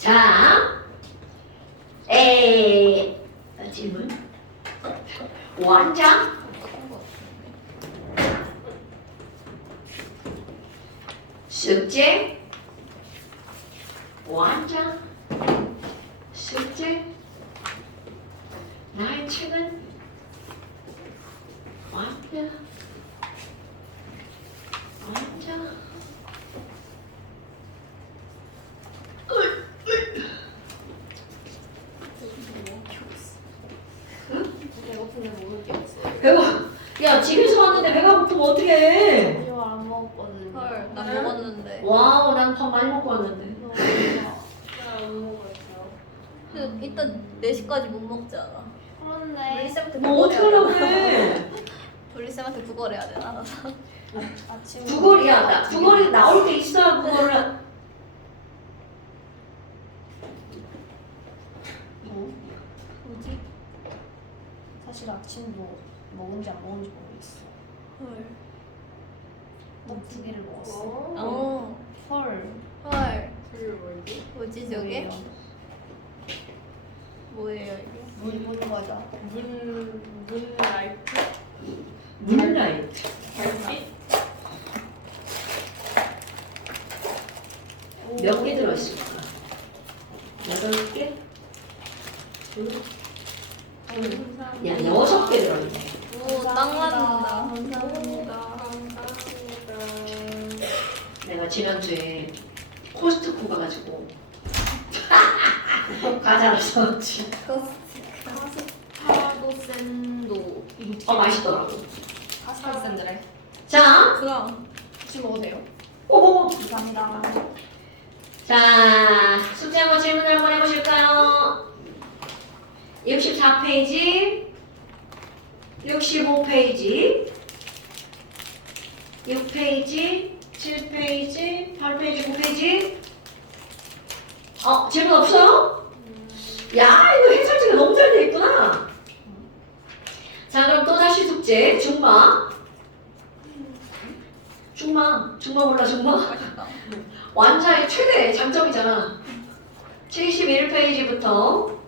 자, 질문. 원장. 숙제. 원장. 숙제. 나의 책은 원장. 원장. 배고픈데 먹을 게 없어요. 배고. 야, 집에서 왔는데 배가 고프면 어떡해? 이거 안 먹었거든요. 헐, 나 먹었는데. 와우, 난 밥 많이 먹고 왔는데. 안 먹었어요. 근데 일단 4시까지 못 먹잖아. 그런데 돌리쌤한테 뭐 어떻게 하려고 그래? 돌리쌤한테 국어를 해야 되나? 아침 구걸이야. 나 구걸이 나올 게 있어야 구걸을. 뭐지? 사실 아침도 먹은지 안 먹은지 모르겠어. 헐. 두 개를 먹었어. 어. 헐. 헐. 그게 뭐지? 뭐지 저게? 뭐예요 이게? 문 과자. 문라이트? 문라이트. 별빛? 몇 개 들어있을까? 8개? 야, 6개 들어있네. 오, 딱 맞는다. 감사합니다. 감사합니다. 내가 지난주에 코스트코 가가지고 과자를 사왔지. 파도 샌도. 맛있더라고. 파스타 샌드래. 자, 그럼. 혹시 먹어도 돼요? 먹어. 감사합니다. 자, 숙제 한번 질문 한번 해보실까요? 64페이지, 65페이지, 6페이지, 7페이지, 8페이지, 9페이지. 질문 없어요? 야, 이거 해설지가 너무 잘 돼 있구나. 자, 그럼 또다시 숙제, 중마. 중마 몰라, 중마? 맛있다. 완자의 최대 장점이잖아. 71페이지부터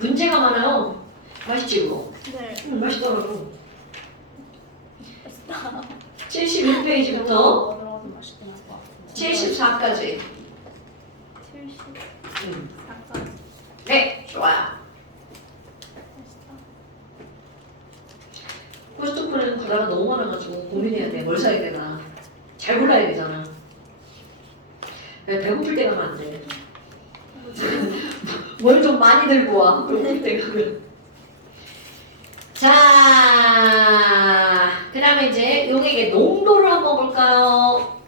문제가 많아요. 맛있지 이거? 네. 맛있더라고. 맛있다. 71페이지부터 들어가면 맛있긴 할 것 같은데. 74까지. 74까지. 네, 좋아요. 맛있다. 코스트코는 구라가 너무 많아가지고 고민해야 돼. 뭘 사야 되나. 잘 골라야 되잖아. 배고플 때 가면 안 돼. 뭘 좀 많이 들고 와. 배고플 때 가면. 자, 그 다음에 이제 용액의 농도를 한번 볼까요?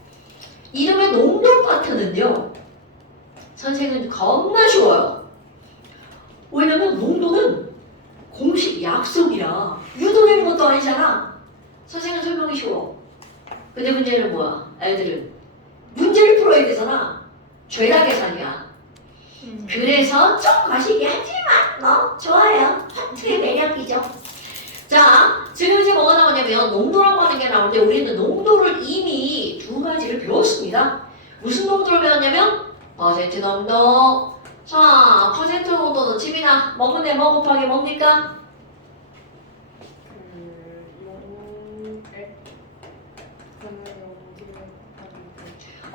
이름의 농도 파트는요. 선생은 겁나 쉬워요. 왜냐면 농도는 공식 약속이라 유도되는 것도 아니잖아. 선생은 설명이 쉬워. 근데 문제는 뭐야? 애들은 문제를 풀어야 되잖아. 죄다 계산이야. 그래서 좀 거시기 하지만 좋아요. 하트의 매력이죠. 자, 지금 이제 뭐가 나오냐면 농도라고 하는 게 나오는데 우리는 농도를 이미 두 가지를 배웠습니다. 무슨 농도를 배웠냐면 퍼센트 농도. 자, 퍼센트 농도는 집이나 먹은데 뭐 곱하기 뭡니까?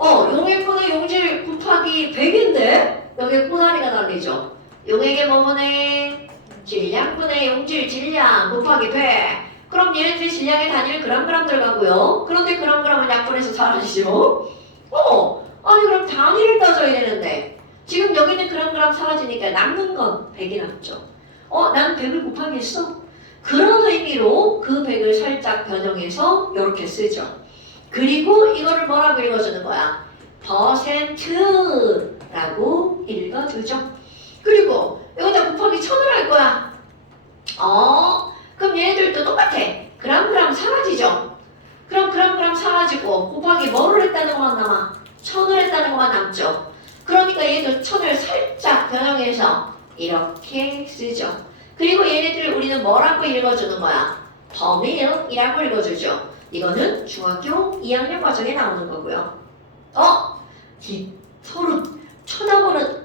용액분의 용질 곱하기 100인데 여기에 꼬다리가 달리죠. 용액의 뭐분의 질량분의 용질 질량 곱하기 100. 그럼 얘네들이 질량의 단위를 그램 들어가고요. 그런데 그램은 약분해서 사라지죠. 아니 그럼 단위를 따져야 되는데 지금 여기는 그램 사라지니까 남는 건 100이 남죠. 난 100을 곱하기 했어? 그런 의미로 그 100을 살짝 변형해서 이렇게 쓰죠. 그리고 이거를 뭐라고 읽어주는 거야? 퍼센트라고 읽어주죠. 그리고 여기다 곱하기 1000을 할 거야. 그럼 얘네들도 똑같아. 그램 사라지죠. 그럼 그램 사라지고 곱하기 뭐를 했다는 것만 남아? 1000을 했다는 것만 남죠. 그러니까 얘도 1000을 살짝 변형해서 이렇게 쓰죠. 그리고 얘네들을 우리는 뭐라고 읽어주는 거야? 버밀이라고 읽어주죠. 이거는 중학교 2학년 과정에 나오는 거고요. 서로 쳐다보는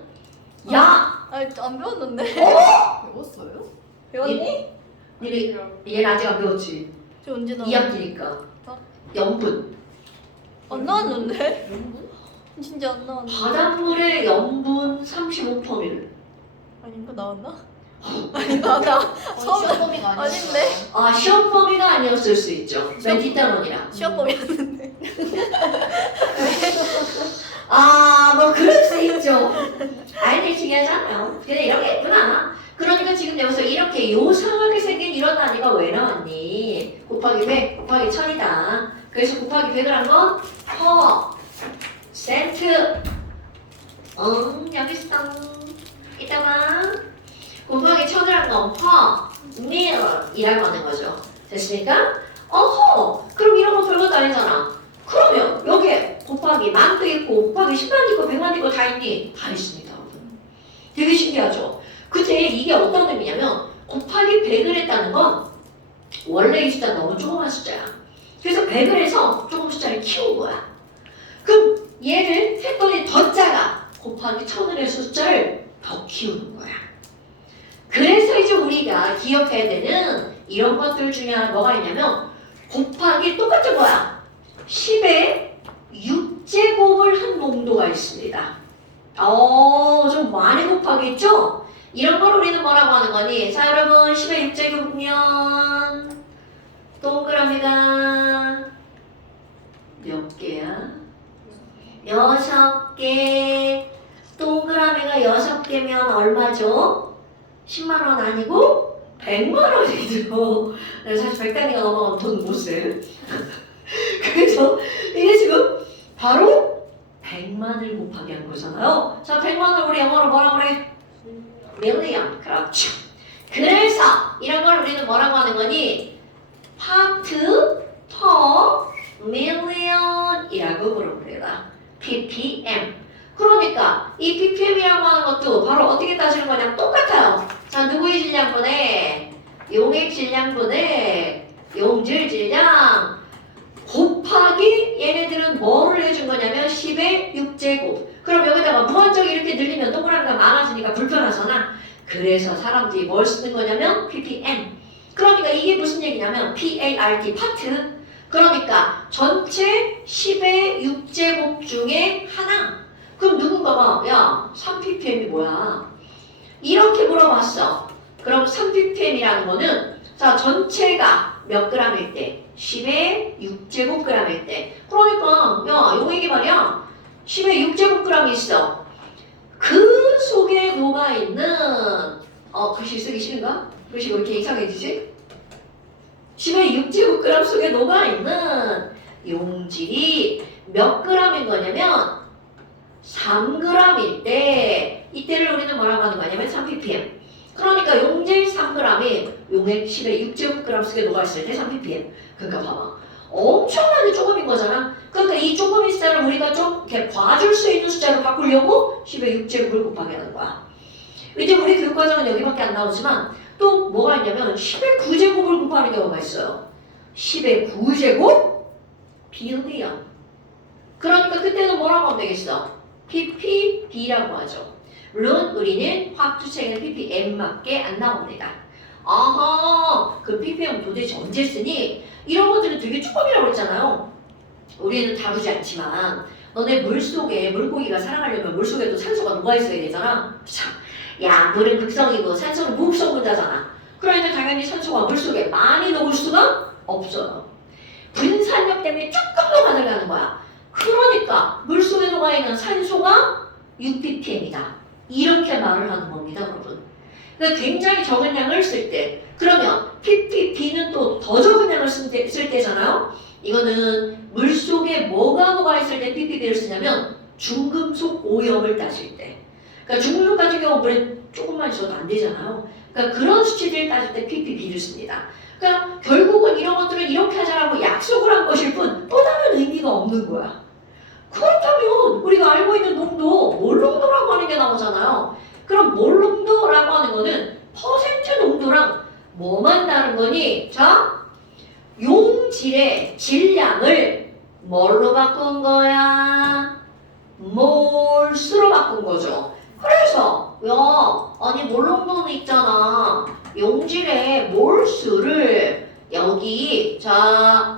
야! 아니 안 배웠는데. 배웠어요? 배웠니? 니네 얘는 아직 안 배웠지? 저 언제 나왔? 2학기니까 어? 염분 안 나왔는데? 연분? 진짜 안 나왔는데. 바닷물의 염분 35%를 아닌가 나왔나? 아닌가 나 처음 시험 범위가 아니었어요. 아닌데? 아 시험 범위가 아니었을 수 있죠. 맨 뒷단원이라. 시험 범위였는데. 아, 뭐 그럴 수 있죠. 아이들 중요하잖아요. 근데 이런 게 예쁘나? 그러니까 지금 여기서 이렇게 요상하게 생긴 이런 단위가 왜 나왔니? 곱하기 100, 곱하기 1000이다. 그래서 곱하기 100을 한 건 퍼센트. 여기 있어. 이따가 곱하기 1000을 한 건 밀이라고 하는 거죠. 됐습니까? 어허, 그럼 이런 거 별것도 아니잖아. 그러면 여기에 곱하기 만도 있고 곱하기 10만도 있고 100만도 있고 다 있니? 다 있습니다. 여러분. 되게 신기하죠? 근데 이게 어떤 의미냐면 곱하기 100을 했다는 건 원래 이 숫자는 너무 조그만 숫자야. 그래서 100을 해서 조금 숫자를 키운 거야. 그럼 얘를 했더니 더 작아. 곱하기 1000을 해서 숫자를 더 키우는 거야. 그래서 이제 우리가 기억해야 되는 이런 것들 중에 하나 뭐가 있냐면 곱하기 똑같은 거야. 10의 6제곱을 한 농도가 있습니다. 좀 많이 곱하겠죠? 이런 걸 우리는 뭐라고 하는 거니? 자 여러분 10의 6제곱이면 동그라미가 몇 개야? 6개. 동그라미가 6개면 얼마죠? 10만원 아니고 100만원이죠. 사실 100단위가 넘어가면 돈 못 써요. 그래서 이게 지금 바로 100만을 곱하기 한 거잖아요. 자, 100만을 우리 영어로 뭐라 그래? million. 그렇죠. 그래서 이런 걸 우리는 뭐라고 하는 거니? part per million 이라고 부릅니다. ppm. 그러니까 이 ppm이라고 하는 것도 바로 어떻게 따지는 거냐면 똑같아요. 자, 누구의 질량분에 용액 질량분에 용질 질량 곱하기 얘네들은 뭐를 해준 거냐면 10의 6제곱. 그럼 여기다가 무한정 이렇게 늘리면 동그라미가 많아지니까 불편하잖아. 그래서 사람들이 뭘 쓰는 거냐면 ppm. 그러니까 이게 무슨 얘기냐면 part 파트. 그러니까 전체 10의 6제곱 중에 하나. 그럼 누군가가 야 3ppm이 뭐야? 이렇게 물어봤어. 그럼 3ppm이라는 거는 자 전체가 몇 g일 때? 10의 6제곱g일 때. 그러니까 야 용액이 말이야 10의 6제곱g이 있어. 그 속에 녹아있는 글씨 쓰기 싫은가? 글씨가 왜 이렇게 이상해지지? 10의 6제곱g 속에 녹아있는 용질이 몇 g인 거냐면 3g일 때 이때를 우리는 뭐라고 하는 거냐면 3ppm. 그러니까 용질 3g이 용액 10의 6제곱g 속에 녹아있을 때 3ppm. 그러니까 봐봐. 엄청나게 조금인 거잖아. 그러니까 이 조금인 숫자를 우리가 좀 이렇게 봐줄 수 있는 숫자로 바꾸려고 10의 6제곱을 곱하게 하는 거야. 이제 우리 교육과정은 여기밖에 안 나오지만 또 뭐가 있냐면 10의 9제곱을 곱하는 경우가 있어요. 10의 9제곱 빌리언. 그러니까 그때는 뭐라고 하면 되겠어? ppb라고 하죠. 물론 우리는 화학투책에는 ppm밖에 안 나옵니다. 아하, 그 ppm 도대체 언제 쓰니? 이런 것들은 되게 조금이라고 했잖아요. 우리는 다루지 않지만 너네 물속에 물고기가 살아가려면 물속에도 산소가 녹아있어야 되잖아. 자, 야 물은 극성이고 산소는 무극성 분자잖아. 그러니까 당연히 산소가 물속에 많이 녹을 수가 없어요. 분산력 때문에 조금 더 가져가는 거야. 그러니까 물속에 녹아있는 산소가 6ppm이다. 이렇게 말을 하는 겁니다, 여러분. 그러니까 굉장히 적은 양을 쓸 때, 그러면 ppb는 또 더 적은 양을 쓸 때잖아요. 이거는 물속에 뭐가 녹아있을 때 ppb를 쓰냐면 중금속 오염을 따질 때. 그러니까 중금속 같은 경우 물에 조금만 있어도 안 되잖아요. 그러니까 그런 수치들을 따질 때 ppb를 씁니다. 그러니까 결국은 이런 것들은 이렇게 하자라고 약속을 한 것일 뿐 또 다른 의미가 없는 거야. 그렇다면 우리가 알고 있는 농도, 몰농도라고 하는 게 나오잖아요. 그럼 몰농도라고 하는 거는 퍼센트 농도랑 뭐만 다른 거니? 자, 용질의 질량을 뭘로 바꾼 거야? 몰 몰수로 바꾼 거죠. 그래서 아니 몰롱도는 있잖아. 용질의 몰수를 여기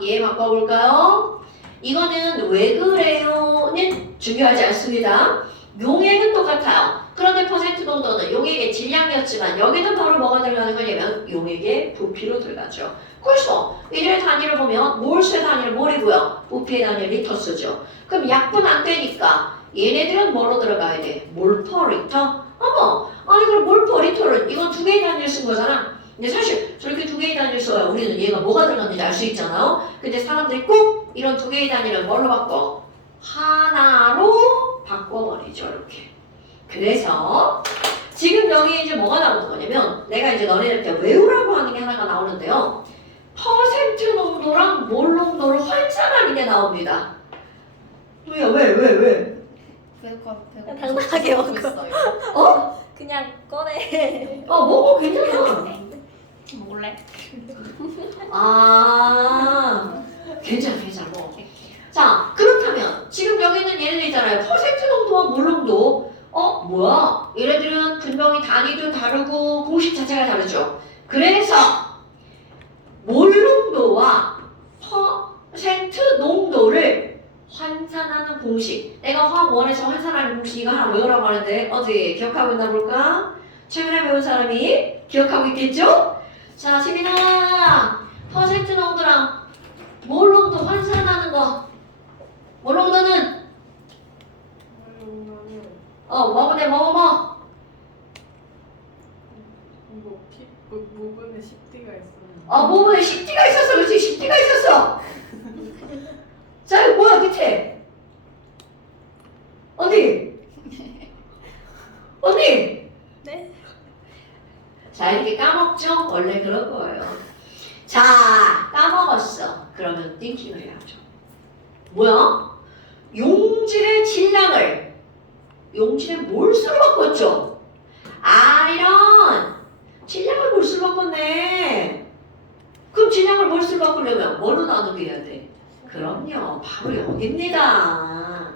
얘 바꿔볼까요? 이거는 왜 그래요는 중요하지 않습니다. 용액은 똑같아요. 그런데 퍼센트 농도는 용액의 질량이었지만 여기는 바로 뭐가 들어가는 거냐면 용액의 부피로 들어가죠. 그래서 이들의 단위를 보면 몰수의 단위는 몰이고요. 부피의 단위는 리터스죠. 그럼 약분 안 되니까 얘네들은 뭐로 들어가야 돼? 몰 퍼 리터? 아니 그럼 몰 퍼 리터를 이건 두 개의 단위를 쓴 거잖아. 근데 사실 저렇게 두 개의 단위를 써야 우리는 얘가 뭐가 들어갔는지 알 수 있잖아요. 근데 사람들이 꼭 이런 두 개의 단위를 뭘로 바꿔? 하나로 바꿔버리죠. 이렇게. 그래서 지금 여기 이제 뭐가 나오는 거냐면 내가 이제 너네들한테 외우라고 하는 게 하나가 나오는데요. 퍼센트 농도랑 몰 농도를 환산하는 게 나옵니다. 왜? 배고파. 당당하게 먹어. 있어요. 그냥 꺼내. 먹어 괜찮아. 먹을래? 괜찮아 먹어. 자 그렇다면 지금 여기 있는 얘네들 있잖아요. 퍼센트 농도와 몰 농도 뭐야? 얘네들은 분명히 단위도 다르고 공식 자체가 다르죠. 그래서 몰 농도와 퍼센트 농도를 환산하는 공식. 내가 화학원에서 환산하는 공식 이거 하나 외우라고 하는데 어디 기억하고 있나 볼까? 최근에 배운 사람이 기억하고 있겠죠? 자, 시민아, 퍼센트 농도랑 몰 농도 환산하는 거. 몰 농도는 먹어. 부분에 10D가 있어요. 모브에 10D가 있었어. 그렇지, 10D가 있었어. 자, 이거 뭐야, 밑에? 언니? 네? 자, 이렇게 까먹죠? 원래 그럴 거예요. 자, 까먹었어. 그러면 띵킹을 해야죠. 뭐야? 용질의 질량을 용질의 몰수로 바꿨죠? 이런 질량을 몰수로 바꿨네. 그럼 질량을 몰수로 바꾸려면 뭐로 나누게 해야 돼? 그럼요. 바로 여기입니다.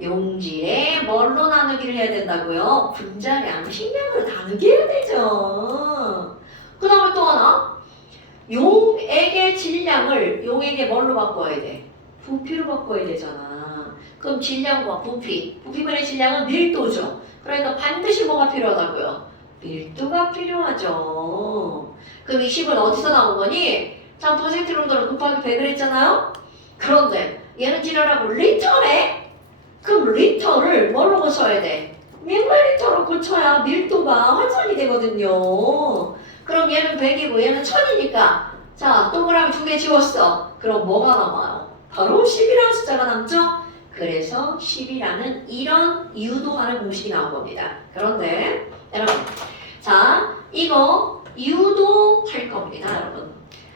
용질에 뭘로 나누기를 해야 된다고요? 분자량, 식량으로 나누게 해야 되죠. 그 다음에 또 하나. 용액의 질량을 용액의 뭘로 바꿔야 돼? 부피로 바꿔야 되잖아. 그럼 질량과 부피분의 질량은 밀도죠. 그러니까 반드시 뭐가 필요하다고요? 밀도가 필요하죠. 그럼 이 식은 어디서 나온 거니? 자, 퍼센트 농도를 곱하기 100을 했잖아요? 그런데 얘는 지랄하고 리터네? 그럼 리터를 뭐로 고쳐야 돼? 밀리리터로 고쳐야 밀도가 환산이 되거든요. 그럼 얘는 100이고 얘는 1000이니까 자, 동그라미 2개 지웠어. 그럼 뭐가 남아요? 바로 10이라는 숫자가 남죠? 그래서 10이라는 이런 유도하는 공식이 나온 겁니다. 그런데 여러분, 자, 이거 유도할 겁니다, 여러분.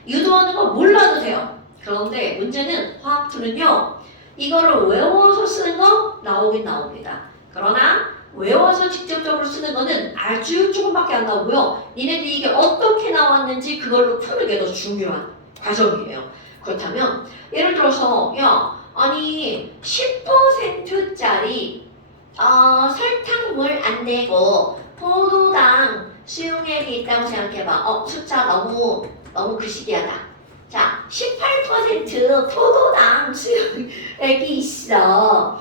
유도하는 거 몰라도 돼요. 그런데 문제는 화학2는요, 이거를 외워서 쓰는 거 나오긴 나옵니다. 그러나 외워서 직접적으로 쓰는 거는 아주 조금밖에 안 나오고요. 니네들이 이게 어떻게 나왔는지 그걸로 푸는 게 더 중요한 과정이에요. 그렇다면 예를 들어서 아니 10%짜리 설탕물 안 내고 포도당 수용액이 있다고 생각해봐. 숫자 너무 그시기하다. 자, 18% 포도당 수용액이 있어.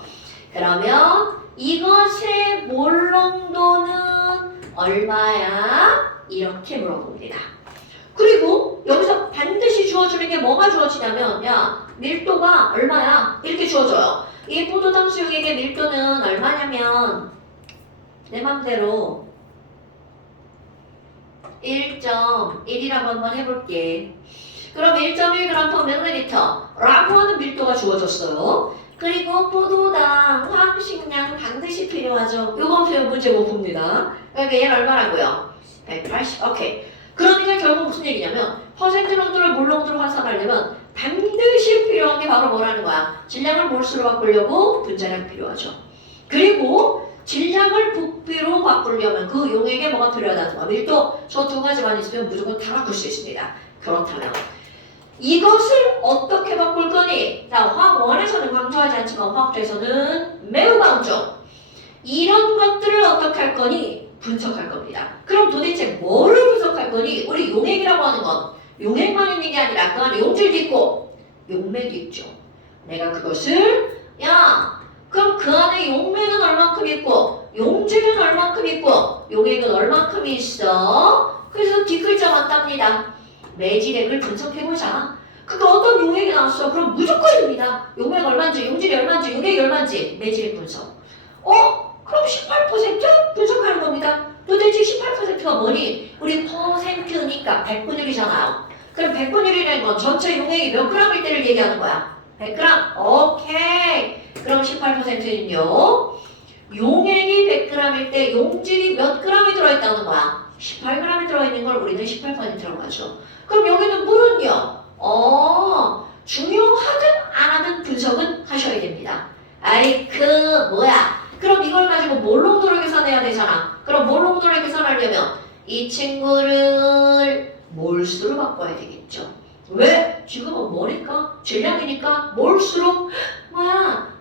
그러면 이것의 몰 농도는 얼마야? 이렇게 물어봅니다. 그리고 여기서 반드시 주어주는 게 뭐가 주어지냐면 밀도가 얼마야? 이렇게 주어져요. 이 포도당 수용액의 밀도는 얼마냐면 내 맘대로 1.1이라고 한번 해볼게. 그럼 1.1g/ml 라고 하는 밀도가 주어졌어요. 그리고 포도당 화학식량 반드시 필요하죠. 요거 배운 문제 못 봅니다. 그러니까 얘는 얼마라고요? 180. 오케이. 그러니까 결국 무슨 얘기냐면 퍼센트 농도를 몰 농도로 환산하려면 반드시 필요한 게 바로 뭐라는 거야? 질량을 몰수로 바꾸려고 분자량 필요하죠. 그리고 질량을 부피로 바꾸려면 그 용액에 뭐가 필요하다는 거야? 밀도. 저 두 가지만 있으면 무조건 다 바꿀 수 있습니다. 그렇다면 이것을 어떻게 바꿀 거니? 자, 화학원에서는 강조하지 않지만 화학자에서는 매우 강조. 이런 것들을 어떻게 할 거니? 분석할 겁니다. 그럼 도대체 뭐를 분석할 거니? 우리 용액이라고 하는 건 용액만 있는 게 아니라 그 안에 용질도 있고 용매도 있죠. 내가 그것을 그럼 그 안에 용매는 얼만큼 있고 용질은 얼만큼 있고 용액은 얼만큼 있어? 그래서 뒷글자만 땁니다. 매질액을 분석해보자. 그러니까 어떤 용액이 나왔어? 그럼 무조건 됩니다. 용액 얼마인지 용질이 얼마인지 용액이 얼마인지 매질액 분석. 그럼 18% 분석하는 겁니다. 도대체 18%가 뭐니? 우리 퍼센트니까 100분율이잖아요. 그럼 100분율이라는 건 전체 용액이 몇 g일 때를 얘기하는 거야? 100g? 오케이. 그럼 18%는요. 용액이 100g일 때 용질이 몇 g이 들어있다는 거야? 18g이 들어있는 걸 우리는 18%라고 하죠. 그럼 여기는 물은요. 중요하든 안 하든 분석은 하셔야 됩니다. 그럼 이걸 가지고 몰롱도를 계산해야 되잖아. 그럼 몰롱도를 계산하려면 이 친구를 몰수로 바꿔야 되겠죠. 왜? 지금은 뭐니까? 질량이니까 몰수로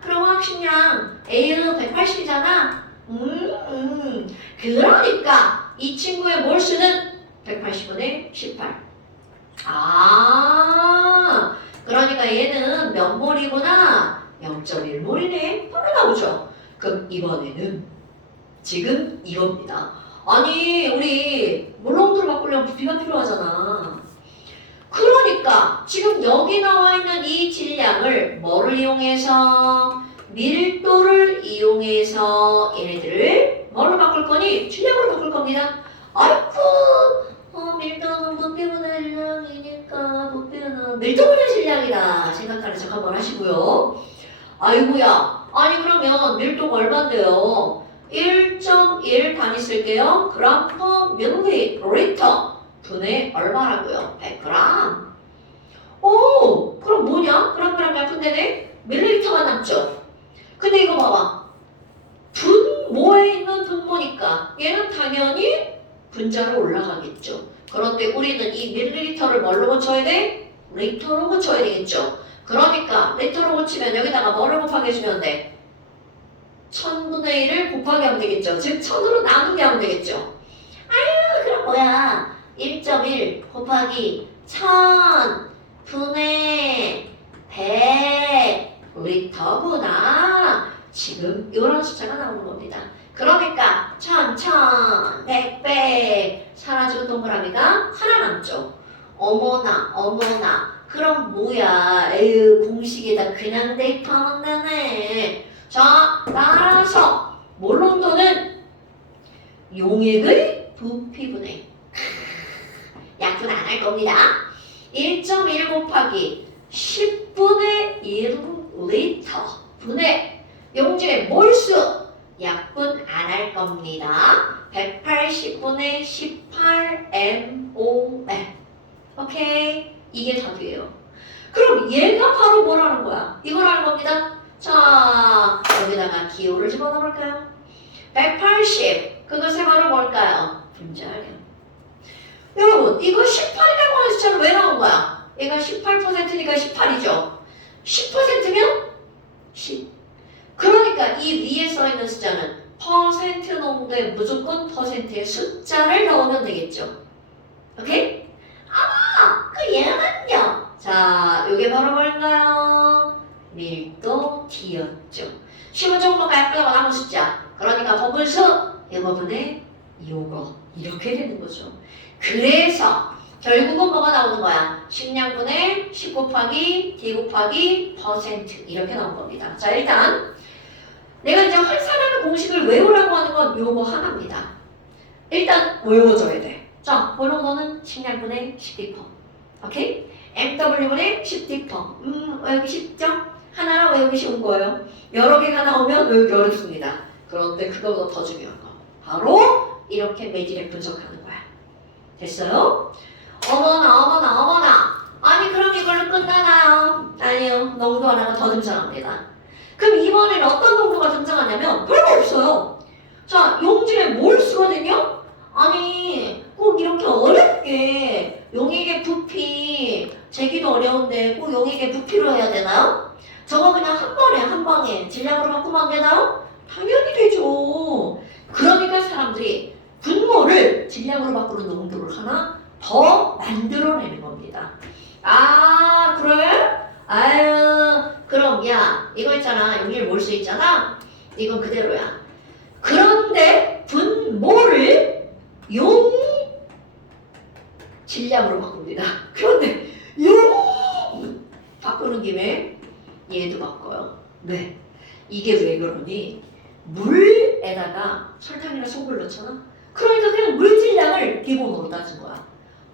그럼 화학식량 A는 180이잖아. 그러니까 이 친구의 몰수는 180분의 18. 그러니까 얘는 몇 몰이구나? 0.1몰이네. 바로 나오죠. 그럼 이번에는 지금 이겁니다. 아니 우리 몰롱도를 바꾸려면 부피가 필요하잖아. 그러니까 지금 여기 나와 있는 이 질량을 뭐를 이용해서? 밀도를 이용해서 얘네들을 뭐로 바꿀 거니? 질량으로 바꿀 겁니다. 밀도는 부피분의 질량이니까 부피는 밀도분의 질량이다 생각하는 척 한번 하시고요. 아이고야. 아니 그러면 밀도가 얼마인데요? 1.1 단위 쓸게요. 그램 퍼 밀리리터 분의 얼마라고요? 100g. 그럼 뭐냐? 그램 약분되네? 밀리리터가 남죠. 근데 이거 봐봐. 분모에 있는 분모니까 얘는 당연히 분자로 올라가겠죠. 그런데 우리는 이 밀리리터를 뭘로 고쳐야 돼? 리터로 고쳐야 되겠죠. 그러니까 리터로 고치면 여기다가 뭐를 곱하게 해주면 돼? 1000분의 1을 곱하게 하면 되겠죠. 즉 1000으로 나누게 하면 되겠죠. 그럼 뭐야? 1.1 곱하기 1000분의 100 리터구나. 지금 이런 숫자가 나오는 겁니다. 그러니까 1000, 100 사라지고 동그라미가 하나 남죠. 어머나. 그럼 뭐야? 공식에다 그냥 대입하면 되네. 자, 따라서 몰롱도는 용액의 부피분의 약분 안 할 겁니다. 1.1 곱하기 10분의 1 리터 분의 용질의 몰수 약분 안 할 겁니다. 180분의 18 MOL. 오케이. 이게 답이에요. 그럼 얘가 바로 뭐라는 거야? 이거라는 겁니다. 자, 여기다가 기호를 집어넣을까요? 180. 그것의 바로 뭘까요? 분자량. 여러분, 이거 18이라고 하는 숫자는 왜 나온 거야? 얘가 18%니까 18이죠. 10%면 10. 그러니까 이 위에 써 있는 숫자는 퍼센트 농도에 무조건 퍼센트의 숫자를 넣으면 되겠죠. 오케이? 그 얘는요. 자, 이게 바로 뭘까요? 밀도 D였죠. 15정도가 약분하고 남은 숫자. 그러니까 버분수 이 부분에 요거 이렇게 되는 거죠. 그래서 결국은 뭐가 나오는 거야? 식량분의 10 곱하기 D 곱하기 퍼센트 이렇게 나온 겁니다. 자, 일단 내가 이제 환산하는 공식을 외우라고 하는 건 요거 하나입니다. 일단 외워줘야 돼. 자, 몰롱도는 식량분의 10D 퍼. 오케이? MW분의 10D 퍼. 외우기 쉽죠? 하나랑 외우기 쉬운 거예요. 여러 개가 나오면 외우기 어렵습니다. 그런데 그거보다 더 중요한 거. 바로 이렇게 매질액 분석하는 거야. 됐어요? 어머나. 아니 그럼 이걸로 끝나나요? 아니요. 농도 하나가 더 등장합니다. 그럼 이번엔 어떤 농도가 등장하냐면 별거 없어요. 자, 용질의 몰수거든요? 아니 꼭 이렇게 어렵게 용액의 부피 재기도 어려운데 꼭 용액의 부피로 해야 되나요? 저거 그냥 한 번에 한 방에 질량으로 바꾸면 안 되나요? 당연히 되죠. 사람들이 분모를 질량으로 바꾸는 농도를 하나 더 만들어내는 겁니다. 아, 그래? 아유, 그럼 야, 이거 있잖아. 용리를 몰 수 있잖아. 이건 그대로야. 그런데 분모를 용 질량으로 바꿉니다. 그런데 용 바꾸는 김에 얘도 바꿔요. 네. 이게 왜 그러니? 물에다가 설탕이나 소금을 넣잖아. 그러니까 그냥 물 질량을 기본으로 따진 거야.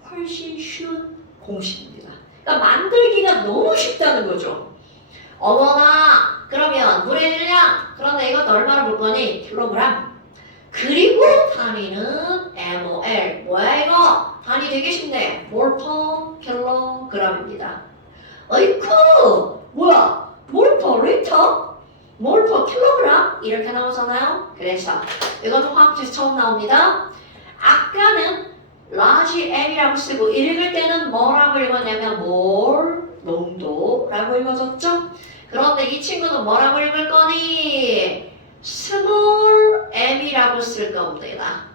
훨씬 쉬운 공식입니다. 그러니까 만들기가 너무 쉽다는 거죠. 어머나, 그러면 물의 질량, 그런데 이것도 얼마나 볼 거니? 킬로그램. 그리고 단위는 MOL. 뭐야 이거? 단위 되게 쉽네. 몰퍼 킬로그램입니다. 어이쿠! 뭐야? 몰퍼 리터? 몰퍼 킬로그램? 이렇게 나오잖아요. 그래서 이것도 화학에서 처음 나옵니다. 아까는 large M이라고 쓰고 읽을 때는 뭐라고 읽었냐면 몰 농도라고 읽어졌죠? 그런데 이 친구는 뭐라고 읽을 거니? small m이라고 쓸 겁니다.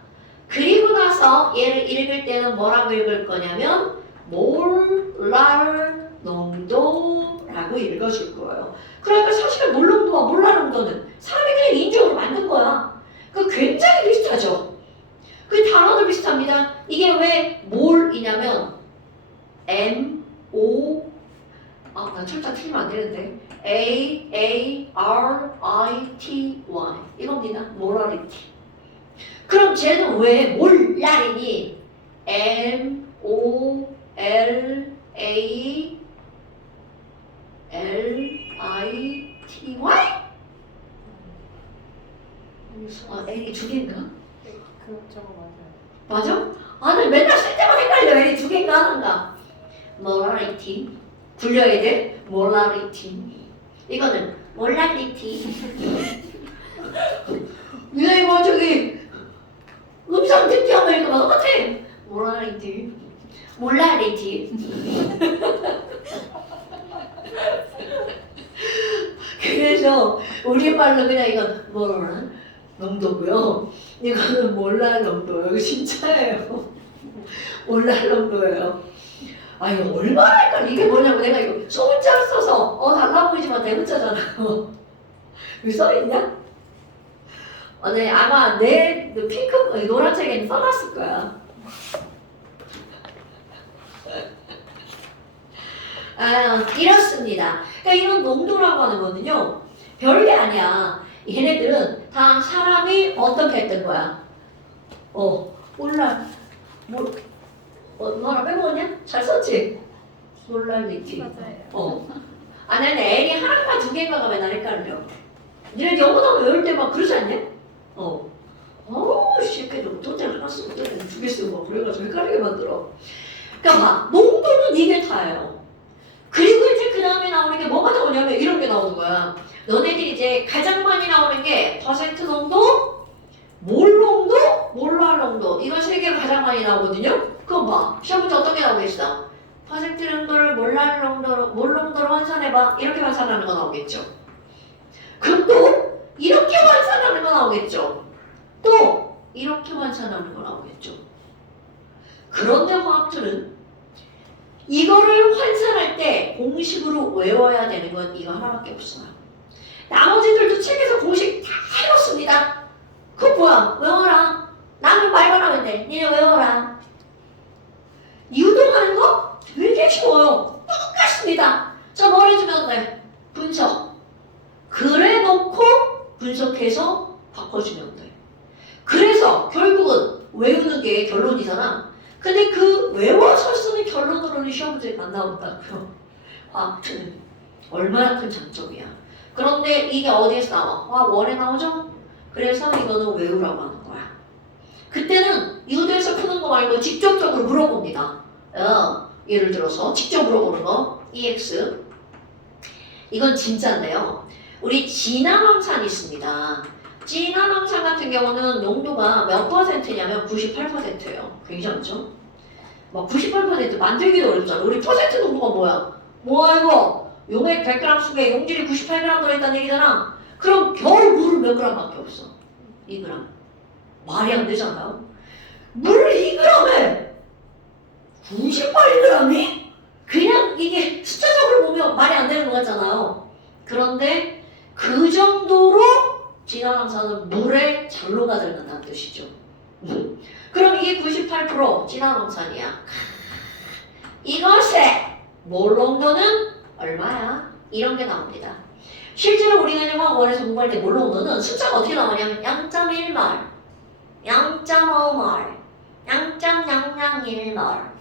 그리고 나서 얘를 읽을 때는 뭐라고 읽을 거냐면 몰랄 농도라고 읽어줄 거예요. 그러니까 사실은 몰 농도와 몰랄 농도는 사람이 그냥 인종으로 만든 거야. 그 굉장히 비슷하죠. 그 단어도 비슷합니다. 이게 왜 몰이냐면 M, O, 난 철자 틀리면 안 되는데 A, A, R, I, T, Y 이겁니다. 몰라리티. 그럼 쟤는 왜 몰라리니? M, O, L, A, L, I, T, Y? L이 두 개인가? 그렇죠, 맞아요. 맞아? 아니 맨날 쓸 때만 헷갈려. L이 두 개인가 하나인가? 몰라리티. 굴려야 돼? 몰라리티. 이거는 몰라리티. 이거 저기 음성 듣기하면 이거 똑같아. 몰라리티. 몰라리티. 그래서 우리말로 그냥 이건 몰라 농도고요. 이거는 몰라 농도예요. 이거 진짜예요. 몰라 농도예요. 아 이거 얼마나 헷갈려. 이게 뭐냐면 내가 이거 소문자를 써서 달라 보이지만 대문자잖아. 여기 써있냐? 네, 아마 내 핑크 노란색에는 써놨을 거야. 이렇습니다. 그러니까 이런 농도라고 하는 거는요 별게 아니야. 얘네들은 다 사람이 어떻게 했던 거야? 몰라. 너랑 빼먹었냐? 잘 썼지? 몰랄리티. 맞아요. 나는 L이 하나가 두 개인가가 맨날 헷갈려. 니네 영어도 외울 때 막 그러지 않냐? 씨끼들 어쩌지 하나 쓰고 두 개 쓰고 막 그래가지고 헷갈리게 만들어. 그러니까 봐, 농도는 이게 다예요. 그리고 이제 그 다음에 나오는 게 뭐가 나오냐면 이런 게 나오는 거야. 너네들이 이제 가장 많이 나오는 게 퍼센트 농도, 몰 농도, 몰랄 농도 이거 세 개가 가장 많이 나오거든요. 그럼 봐, 시험 문제 어떤 게 나오겠어? 퍼센트 농도를 몰 농도로 환산해봐. 이렇게 환산하는 거 나오겠죠. 그럼 또 이렇게 환산하는 거 나오겠죠. 또 이렇게 환산하는 거 나오겠죠. 그런데 화학들은 이거를 환산할 때 공식으로 외워야 되는 건 이거 하나밖에 없어요. 나머지들도 책에서 공식 다 해놓습니다. 그거 뭐야? 외워라. 나는 말만 하면 돼. 니네 외워라. 유동하는 거 되게 쉬워요. 똑같습니다. 자, 뭘 해주면 돼? 분석. 그래 놓고 분석해서 바꿔주면 돼. 그래서 결국은 외우는 게 결론이잖아. 근데 그 외워서 쓰는 결론으로는 시험 문제가 안 나온다고요. 화학은 얼마나 큰 장점이야. 그런데 이게 어디에서 나와? 화학원에 나오죠? 그래서 이거는 외우라고 하는 거야. 그때는 유도에서 푸는 거 말고 직접적으로 물어봅니다. 예를 들어서 직접 물어보는 거 EX 이건 진짜인데요. 우리 진화황산 있습니다. 진화황산 같은 경우는 농도가 몇 퍼센트냐면 98%예요. 굉장하죠? 막 98% 만들기도 어렵잖아. 우리 퍼센트 농도가 뭐야 이거? 용액 100g 속에 용질이 98g 들어있다는 얘기잖아. 그럼 겨울 물은 몇 g밖에 없어? 2g. 말이 안 되잖아요. 물 2g에 98g이? 그냥 이게 숫자적으로 보면 말이 안 되는 것 같잖아요. 그런데 그 정도로 진화황산은 물에 잘 녹아들는다는 뜻이죠. 그럼 이게 98% 진화황산이야. 이것의 몰롱도는 얼마야? 이런 게 나옵니다. 실제로 우리가 이제 화학원에서 공부할 때 몰롱도는 숫자가 어떻게 나오냐면 0.1몰, 0.5몰, 0.001몰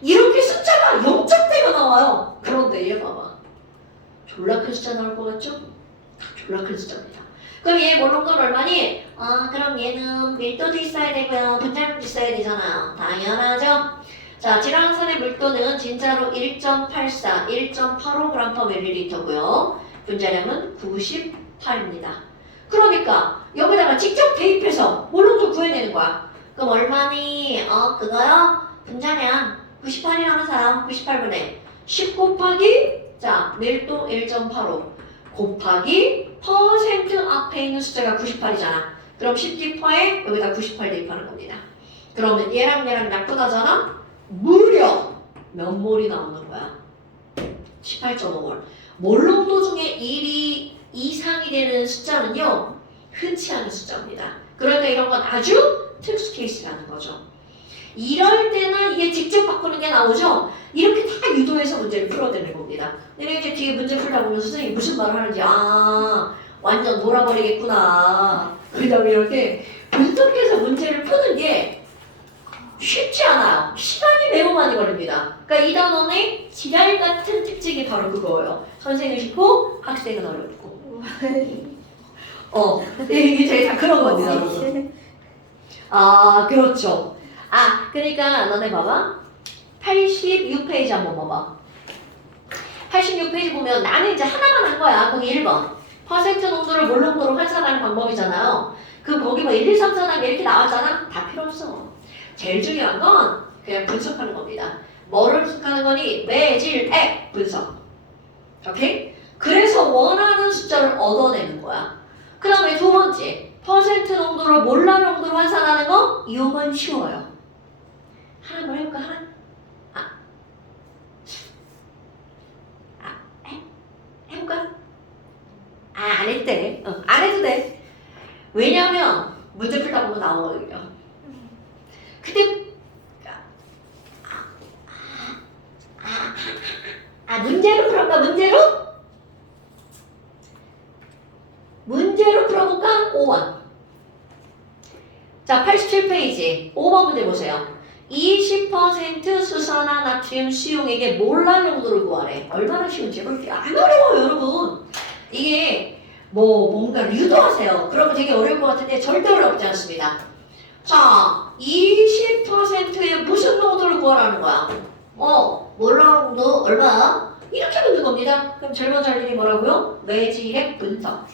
이렇게 숫자가 0점대가 나와요. 그런데 얘 봐봐. 졸라 큰 숫자 나올 것 같죠? 졸라 큰 숫자입니다. 그럼 얘 몰롱도는 얼마니? 그럼 얘는 밀도도 있어야 되고요. 분자량도 있어야 되잖아요. 당연하죠? 자, 진화황산의 물도는 진짜로 1.84, 1.85g/ml고요. 분자량은 98입니다. 그러니까 여기다가 직접 대입해서 몰롱도 구해내는 거야. 그럼 얼마니? 그거요? 분자량 98이라면서요. 98분의 10 곱하기 자 밀도 1.85 곱하기 퍼센트 앞에 있는 숫자가 98이잖아. 그럼 10디퍼에 여기다 98 대입하는 겁니다. 그러면 얘랑 약분하잖아. 무려 몇 몰이 나오는 거야? 18.5몰. 몰롱도 중에 1이 이상이 되는 숫자는요 흔치 않은 숫자입니다. 그러니까 이런 건 아주 특수 케이스라는 거죠. 이럴 때는 이게 직접 바꾸는 게 나오죠. 이렇게 다 유도해서 문제를 풀어내는 겁니다. 근데 이제 뒤에 문제 풀다 보면 선생님이 무슨 말을 하는지 완전 놀아버리겠구나. 그 다음에 이렇게 분석해서 문제를 푸는 게 쉽지 않아요. 시간이 매우 많이 걸립니다. 그러니까 이 단원의 지랄 같은 특징이 바로 그거예요. 선생은 쉽고 학생은 어렵고. 이게 제일 다 그런 겁니다, 여러분. 그렇죠. 그러니까 너네 봐봐. 86페이지 한번 봐봐. 86페이지 보면 나는 이제 하나만 한 거야. 거기 1번. 퍼센트 농도를 몰롱도로 환산하는 방법이잖아요. 거기 1, 2, 3, 4 이렇게 나왔잖아? 다 필요 없어. 제일 중요한 건 그냥 분석하는 겁니다. 뭐를 분석하는 거니? 매질액 분석. 오케이? 그래서 원하는 숫자를 얻어내는 거야. 그 다음에 두 번째, 퍼센트 농도를 몰라 농도로 환산하는 거? 이건 쉬워요. 하나만 해볼까? 하나? 해볼까? 안 해도 돼. 안 해도 돼. 왜냐면 문제 풀다 보면 나오거든요. 근데 문제로 풀어볼까? 문제로 풀어볼까? 5번. 자, 87페이지 5번 문제 보세요. 20% 수산화 나트륨 수용액의 몰랄 농도를 구하래. 얼마나 쉬운지 해볼게요. 안 어려워요, 여러분. 이게 뭔가 유도하세요. 그러면 되게 어려울 것 같은데 절대 어렵지 않습니다. 자, 20%의 무슨 농도를 구하라는 거야? 몰랄 농도 얼마? 이렇게 묻는 겁니다. 그럼 제일 먼저 할 일이 뭐라고요? 매질액 분석.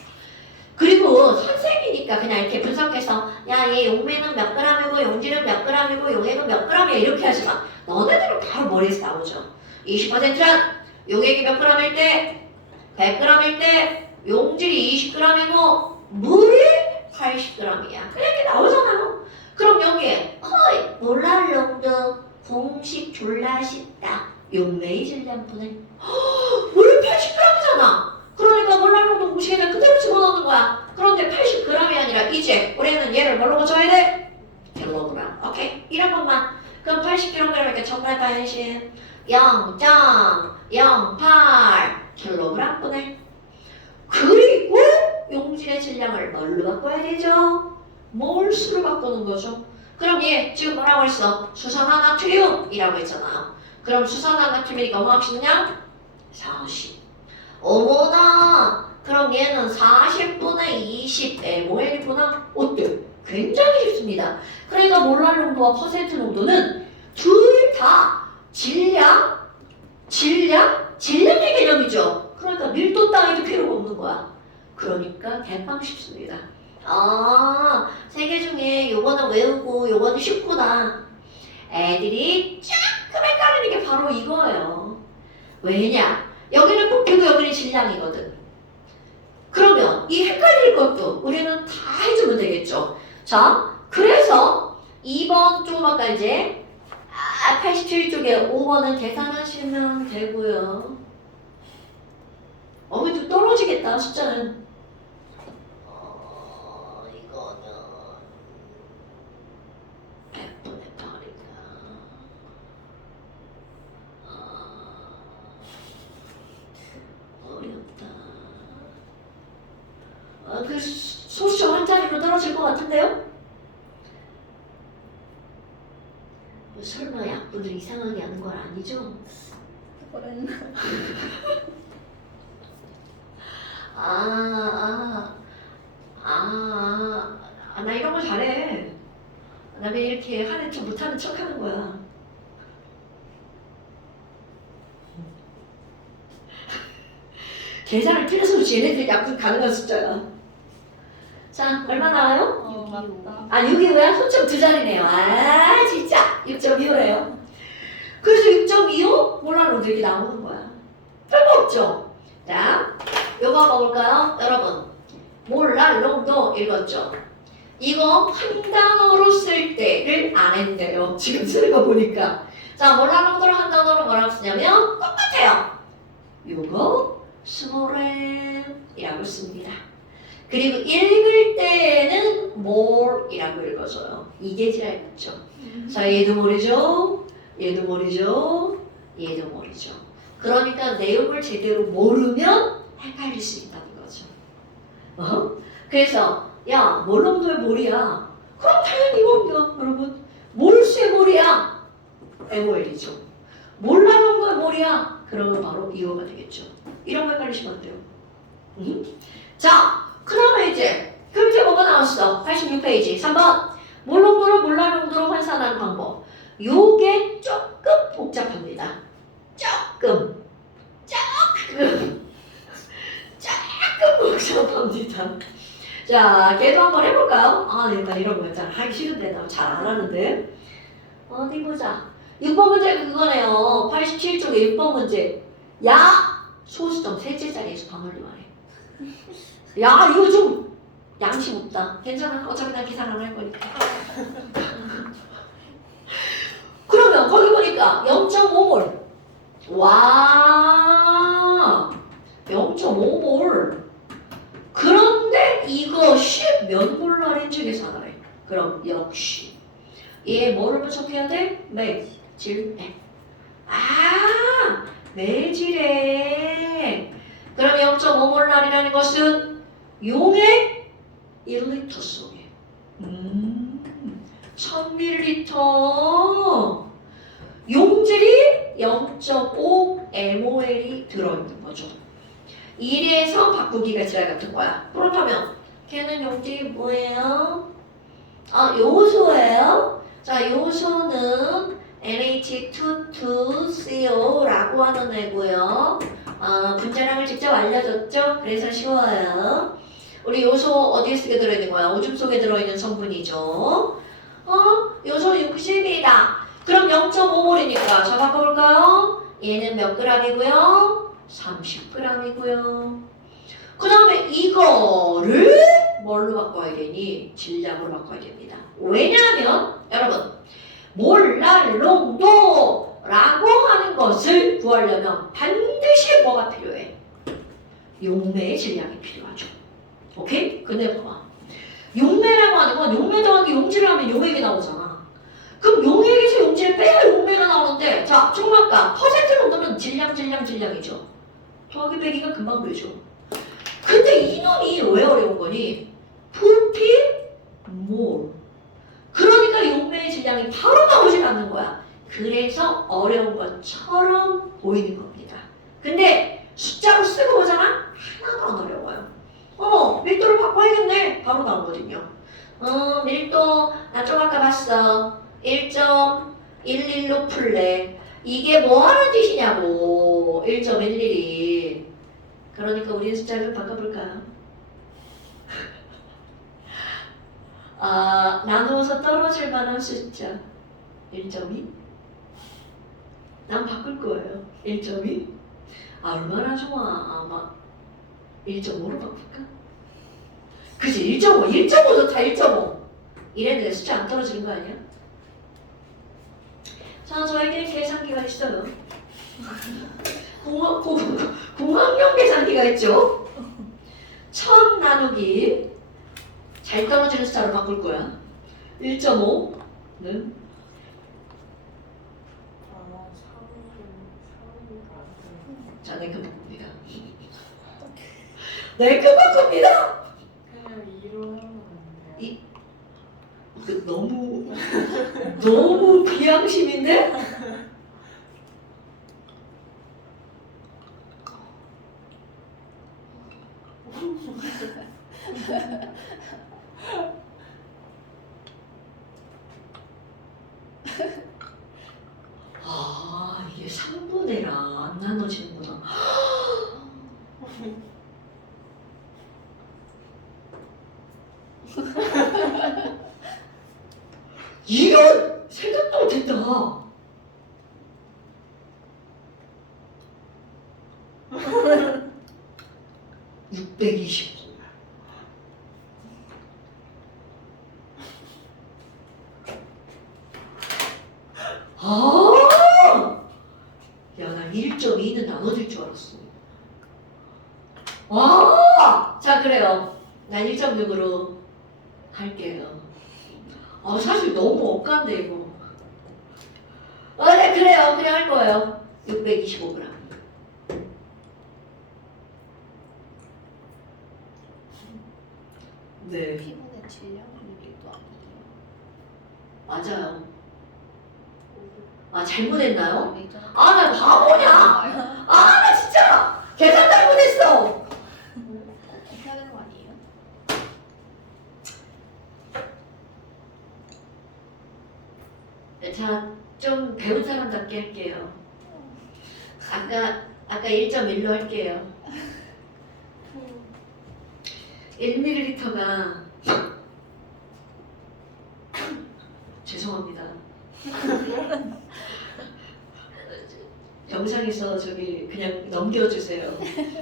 그리고 선생이니까 그냥 이렇게 분석해서 얘 용매는 몇 g이고 용질은 몇 g이고 용액은 몇 g이야 이렇게 하지 마. 너네들은 바로 머리에서 나오죠. 20%는 용액이 몇 g일 때 100g일 때 용질이 20g이고 물이 80g이야. 그냥 이렇게 나오잖아요. 그럼 여기에 몰랄 농도 공식 졸라 쉽다. 용매의 질량분의 물이 80g이잖아. 그러니까 몰랄 농도 공식에다 그대로 집어넣는 거야. 그런데 80g이 아니라 이제 우리는 얘를 뭘로 고쳐야 돼? 킬로그램. 오케이? 이런 것만. 그럼 80kg이니까 정갈반신 0.08kg 분의 그리고 용질의 질량을 뭘로 바꿔야 되죠? 몰수로 바꾸는 거죠. 그럼 얘 지금 뭐라고 했어? 수산화 나트륨이라고 했잖아요. 그럼 수산화 나트륨이니까 얼마나 식느냐? 40. 어머나! 그럼 얘는 40분의 20 mol이구나? 어때? 굉장히 쉽습니다. 그러니까 몰랄 농도와 퍼센트 농도는 둘 다 질량의 개념이죠. 그러니까 밀도 따위도 필요가 없는 거야. 그러니까 대빵 쉽습니다. 세 개 중에 요거는 외우고 요거는 쉽구나. 애들이 조금 헷갈리는 게 바로 이거예요. 왜냐? 여기는 부피고 여기는 질량이거든. 그러면 이 헷갈릴 것도 우리는 다 해주면 되겠죠. 자, 그래서 2번 조금 이제 87쪽에 5번은 계산하시면 되고요. 이거 좀 떨어지겠다 숫자는. 이거는 100분의 8이다. 어렵다. 그 소수점 한 자리로 떨어질 것 같은데요? 설마 약분을 이상하게 하는 건 아니죠? 그거는 나 이런 거 잘해. 나 왜 이렇게 하는 척 못하는 척 하는 거야? 계산을 틀려서 얘네들 약분 가능한 숫자야. 자, 얼마 나와요? 맞다. 625야? 소점 두 자리네요. 진짜 6.25예요. 그래서 6.25 몰라로 이렇게 나오는 거야. 별거 없죠? 자, 요거 먹을까요? 여러분, 몰라롱도 읽었죠? 이거 한 단어로 쓸 때를 안 했네요. 지금 쓰는 거 보니까. 자, 몰라롱도를 한 단어로 뭐라고 쓰냐면 똑같아요. 요거 스모렘이라고 씁니다. 그리고 읽을 때는 more이라고 읽어줘요. 이게 제일 얇죠. 자, 얘도 모르죠. 얘도 모르죠. 얘도 모르죠. 그러니까 내용을 제대로 모르면 헷갈릴 수 있다는 거죠. 그래서 야, 몰롱도의 몰이야. 그럼 당연히 이겁니다, 여러분. 몰수의 몰이야. MOL이죠. 몰라롱도의 몰이야. 그러면 바로 이거가 되겠죠. 이런 거 헷갈리시면 안 돼요. 자, 그러면 이제 그 밑에 뭐가 나왔어? 86페이지 3번 몰롱도를 몰라롱도로 환산하는 방법. 요게 조금 복잡합니다. 조금 복잡합니다. 자, 걔도 한번 해볼까요? 내가 이런 거 있잖아. 하기 싫은데 나 잘 안 하는데. 어디 보자. 6번 문제 그거네요. 87쪽에 6번 문제. 야! 소수점 셋째 자리에서 반올림 하래. 야, 이거 좀 양심 없다. 괜찮아. 어차피 난 계산 안 할 거니까. 그러면 거기 보니까 0.5몰. 와, 0.5몰. 그런데 이것이 몇 몰라린지 계산하래. 그럼 역시 얘 뭐를 분석해야 돼? 매질액. 매질액. 그럼 0.5몰랄이라는 것은 용액 1리터 속에 1000ml 용질이 0.5mol이 들어있는 거죠. 이래서 바꾸기가 지랄 같은 거야. 그렇다면 걔는 용질이 뭐예요? 요소예요. 자, 요소는 NH22CO라고 하는 애고요. 분자량을 직접 알려줬죠? 그래서 쉬워요. 우리 요소 어디에 쓰게 들어있는 거야? 오줌 속에 들어있는 성분이죠. 요소 60이다. 그럼 0.5몰이니까 자, 바꿔볼까요? 얘는 몇 g이고요? 30g이고요. 그 다음에 이거를 뭘로 바꿔야 되니? 질량으로 바꿔야 됩니다. 왜냐하면 여러분 몰랄농도라고 하는 것을 구하려면 반드시 뭐가 필요해? 용매의 질량이 필요하죠. 오케이? 근데 봐봐. 용매라고 하는 건 용매 더하기 용질을 하면 용액이 나오잖아. 그럼 용액에서 용질을 빼야 용매가 나오는데 자, 총합과 퍼센트 농도는 질량이죠. 더하기 빼기가 금방 되죠. 근데 이놈이 왜 어려운 거니? 부피 몰. 그러니까 용매의 질량이 바로 나오질 않는 거야. 그래서 어려운 것처럼 보이는 겁니다. 근데 숫자로 쓰고 보잖아? 하나도 안 어려워요. 밀도를 바꿔야겠네. 바로 나오거든요. 밀도 나 좀 아까 봤어. 1.11로 풀래. 이게 뭐 하는 뜻이냐고. 1.11이. 그러니까 우리의 숫자를 좀 바꿔볼까요? 나누어서 떨어질 만한 숫자 1.2? 난 바꿀 거예요. 1.2? 얼마나 좋아. 막 1.5로 바꿀까? 그치, 1.5 좋다. 1.5 이랬는데 숫자 안 떨어지는 거 아니야? 자, 저에게 계산기가 있어요. 공학용 계산기가 있죠. 1000 나누기 잘 떨어지는 숫자로 바꿀 거야. 1.5는 자, 네큰 바꿉니다. 네큰 바꿉니다. 그냥 2로 하면 안 돼요? 그 너무 비양심인데? 아, 이게 3분의 1랑 안 나눠지는구나. 이런 생각도 못했다. (625) 아! 야, 나 1.2는 나눠질 줄 알았어. 와! 자, 그래요. 난 1.6으로 할게요. 사실 너무 억간데, 이거. 네, 그래요. 그냥 할 거예요. 625g. 네, 피부의 질량이기도 아니에요. 맞아요. 잘못했나요? 레이저. 나 바보냐? 나 진짜! 계산 잘못했어! 해야 되는 거 아니에요? 자, 좀 배운 사람답게 할게요. 아까 1.1로 할게요. 1ml가 죄송합니다. 영상에서 저기 그냥 넘겨주세요.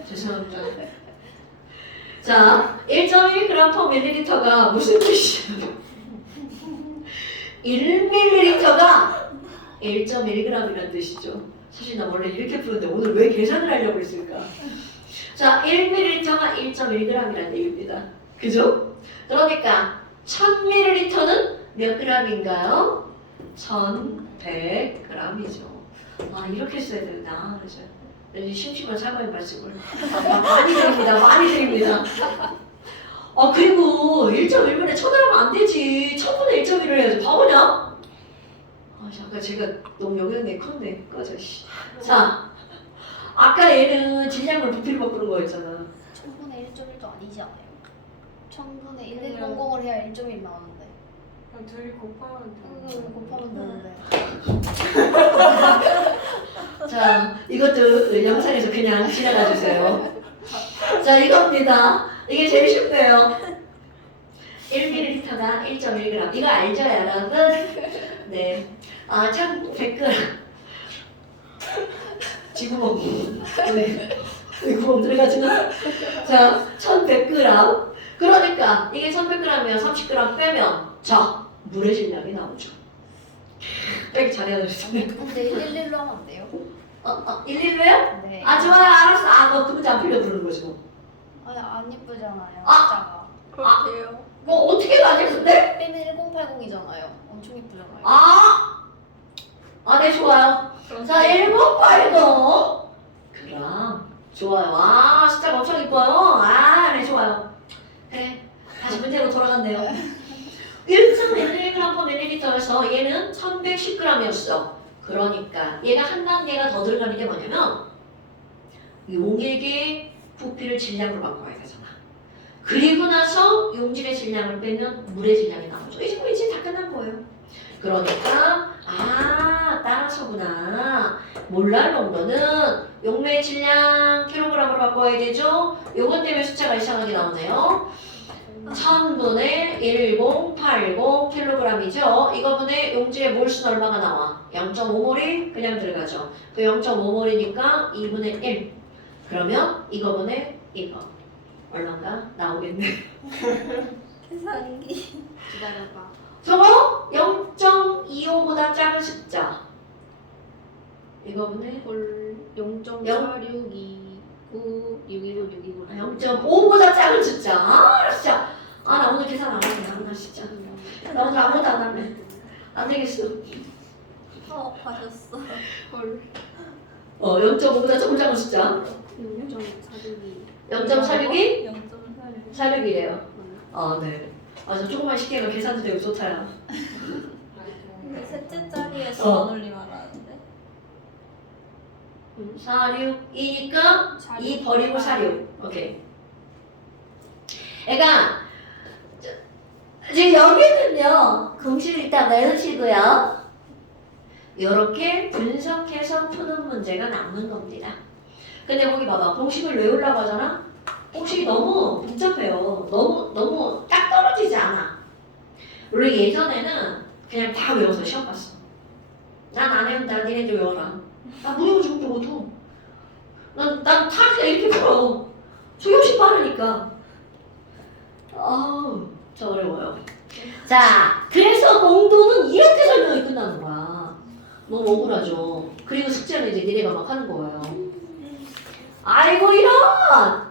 죄송합니다. 자, 1.1g/ml가 무슨 뜻이에요? 1ml가 1.1g이라는 뜻이죠. 사실 나 원래 이렇게 푸는데 오늘 왜 계산을 하려고 했을까? 자, 1ml가 1.1g이라는 얘기입니다. 그죠? 그러니까 1000ml는 몇 g인가요? 1100g이죠. 이렇게 써야 된다. 그죠? 심심한 사과의 말씀을 많이 드립니다. 많이 드립니다. 그리고 1.1분의 1000을 하면 안 되지. 1000분의 1.1을 해야지. 바보냐? 잠깐 제가 너무 영향력이 컸네. 꺼져, 씨. 자, 아까 얘는 질량을 부피를 바꾸는 거였잖아. 1000분의 1.1도 아니지 않아요? 1000분의 1100을 해야 1.1 나오는데. 그럼 둘이 곱하면 돼요. 곱하면 되는데. 자, 이것도 영상에서 그냥 지나가 주세요. 자, 이겁니다. 이게 제일 쉽네요. 1ml가 1.1g. 이거 알죠, 여러분? 네. 1100g. 지구멍. 네. 구멍 들어가지나? 자, 1100g. 그러니까 이게 1100g이면 30g 빼면 자, 물의 질량이 나오죠. 빼기 잘해야겠어요. 근데 111로 하면 안 돼요? 112요? 네. 좋아요. 알았어. 너 그 문제 안 풀려 부르는 거지 뭐. 아니, 안 예쁘잖아요. 아! 숫자가. 그렇게요. 뭐 어떻게 가지 근데? 빼는 1080이잖아요. 엄청 예쁘잖아요. 네, 좋아요. 자, 1080. 그럼 좋아요. 숫자가 엄청 이뻐요. 네, 좋아요. 그래, 다시 문제로 돌아갔네요. 1.1mg/ml에서 얘는 1110g이었어. 그러니까 얘가 한 단계가 더 들어가는 게 뭐냐면 용액의 부피를 질량으로 바꿔야 되잖아. 그리고 나서 용질의 질량을 빼면 물의 질량이 나오죠. 이제 다 끝난 거예요. 그러니까 따라서구나. 몰랄 농도는 용매의 질량 킬로그램으로 바꿔야 되죠. 요것 때문에 숫자가 이상하게 나오네요. 1000분의 1080 킬로그램이죠. 이거분의 용질의 몰수는 얼마가 나와? 0.5몰이 그냥 들어가죠. 그 0.5몰이니까 2분의 1. 그러면 이거분의 이거 얼마인가 나오겠네. 계산기. 기다려봐. 저거 0.25보다 작은 숫자. 이거는 볼 0.462 9 629 629 0.5보다 작은 숫자. 아 진짜. 아 나 오늘 계산 안 하네. 나 진짜. 나 오늘 아무것도 안 할래. 안 되겠어. 파업하셨어. 볼 0.5보다 조금 작은 숫자. 0.462 0.462? 0.4. 462래요. 네. 저 조금만 쉽게 하면 계산도 되고 좋다야. 근데 셋째 자리에서 안 올리면 하는데. 46이니까 2 버리고 46. 오케이. 그러니까 지금 여기는요. 공식을 일단 내놓으시고요. 이렇게 분석해서 푸는 문제가 남는 겁니다. 근데 거기 봐봐. 공식을 외우려고 하잖아. 공식이 너무 복잡해요. 너무 딱 떨어지지 않아. 우리 예전에는 그냥 다 외워서 시험 봤어. 난 안 외운다. 니네들 외워라. 나 못 외우지 못하거든. 난다 그냥 이렇게 풀어. 조금씩 빠르니까. 아우, 진짜 어려워요. 자, 그래서 농도는 이렇게 설명이 끝나는 거야. 너무 억울하죠. 그리고 숙제는 이제 니네가 막 하는 거예요. 아이고 이런!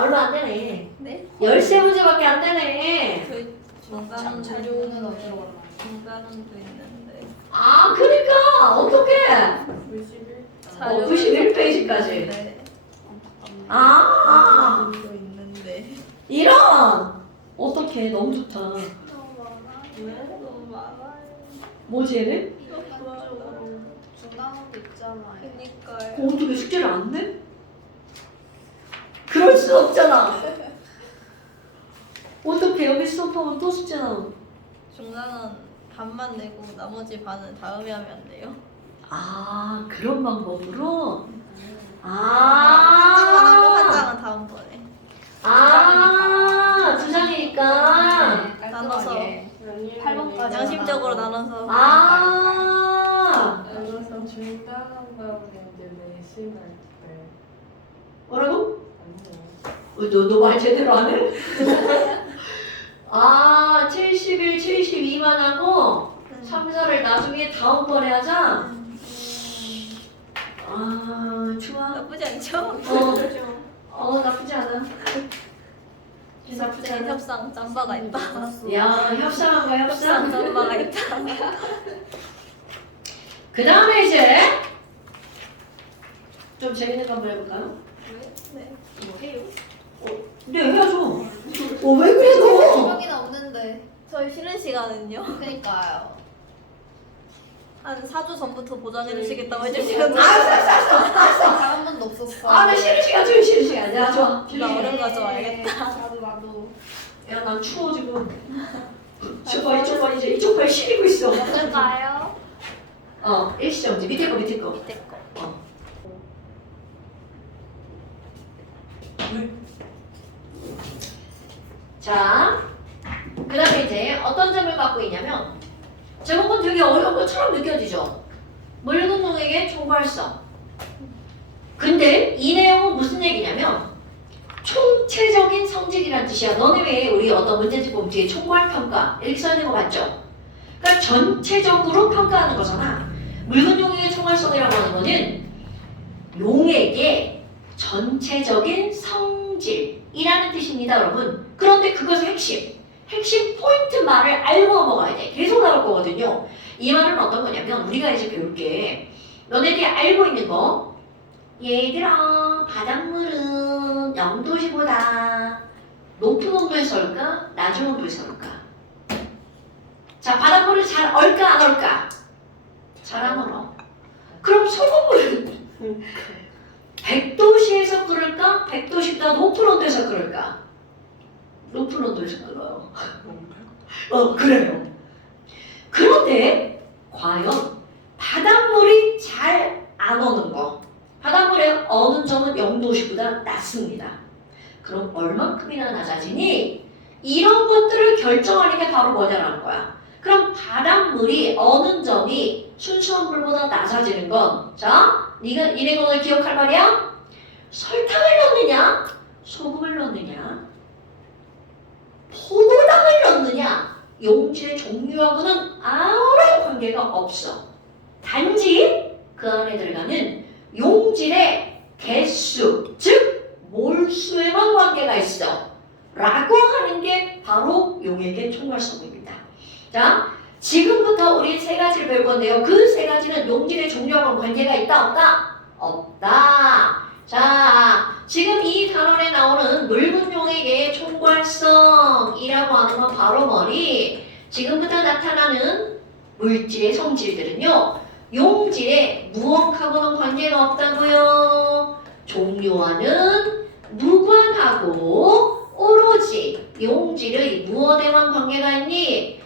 얼마 안 되네. 네? 13문제밖에 안 되네. 저희 중간은 자료는 어디로 올라가요? 중간은도 있는데. 아, 그러니까 어떡해. 91. 91페이지까지. 네. 아, 도 있는데. 이런! 어떡해. 너무 좋다. 너무 많아. 왜? 너무 많아요. 뭐지 얘는? 일반적으로 중간원도 있잖아요. 그니까요. 어떻게 숙제를 안 내? 그럴 수 없잖아. 어떻게 여기 수업하면 또 숙제 나와? 중간은 반만 내고 나머지 반은 다음에 하면 안 돼요? 아, 그런 방법으로? 중간하고 한 아, 장은 다음번에. 두 장이니까. 깔끔하게 8번까지 양심적으로 나눠서. 아, 그래서 중단한 다음에 이제 내신할 때 뭐라고? 아니요. 너 말 제대로 안 해? 71, 72만 하고 3, 4를 나중에 다음번에 하자. 좋아. 나쁘지 않죠? 나쁘지 않아. 나쁘지 않아. 협상 짬바가 있다. 야, 협상한 거야, 협상 협상. 짬바가 있다. 그 다음에 이제 좀 재밌는 거 한번 해볼까요? 네. 뭐 해요? 네, 해야죠. 왜 그래, 너? 시간이나 없는데. 저희 쉬는 시간은요? 그러니까요. 한 4주 전부터 보장해 주시겠다고 해주시면 알았어. 다른 번도 없었어. 나 쉬는 시간 줘, 쉬는 시간. 야, 좋아. 나 얼음 가져와야겠다. 나도. 야, 난 추워, 지금. 이쪽 봐, 이제 이쪽 발 시리고 있어. 어떨까요? 일시정지. 밑에 거. 밑에 거. 자, 그 다음에 이제 어떤 점을 갖고 있냐면 제목은 되게 어려운 것처럼 느껴지죠? 물건동에게 총괄성. 근데 이 내용은 무슨 얘기냐면 총체적인 성질이란 뜻이야. 너네 왜 우리 어떤 문제집 보면 뒤에 총괄평가 이렇게 써있는 거 맞죠? 그러니까 전체적으로 평가하는 거잖아. 물건동에게 총괄성이라고 하는 거는 용에게 전체적인 성질이라는 뜻입니다, 여러분. 그런데 그것의 핵심 포인트 말을 알고 넘어가야 돼. 계속 나올 거거든요. 이 말은 어떤 거냐면 우리가 이제 배울 게 너네들이 알고 있는 거 얘들아 바닷물은 0도씨보다 높은 온도에서 얼까? 낮은 온도에서 얼까? 자, 바닷물을 잘 얼까 안 얼까? 잘 안 얼어. 그럼 소금물은 100도씨에서 끓을까? 100도씨보다 높은 온도에서 끓을까? 높은 온도에서 끓어요. 그래요. 그런데 과연 바닷물이 잘 안 어는 거, 바닷물의 어는 점은 0도씨보다 낮습니다. 그럼 얼만큼이나 낮아지니? 이런 것들을 결정하는 게 바로 뭐냐라는 거야. 그럼 바닷물이 어는 점이 순수한 물보다 낮아지는 건, 자, 니네가 오늘 기억할 말이야? 설탕을 넣느냐? 소금을 넣느냐? 포도당을 어떠느냐? 용질의 종류하고는 아무런 관계가 없어. 단지 그 안에 들어가는 용질의 개수, 즉 몰수에만 관계가 있어. 라고 하는 게 바로 용액의 총괄성입니다. 자, 지금부터 우리 세 가지를 배울 건데요. 그 세 가지는 용질의 종류하고는 관계가 있다, 없다? 없다. 자, 지금 이 단원에 나오는 묽은 용액의 총괄성이라고 하는 건 바로 뭐니? 지금부터 나타나는 물질의 성질들은요, 용질의 무엇하고는 관계가 없다고요. 종류와는 무관하고 오로지 용질의 무엇에만 관계가 있니?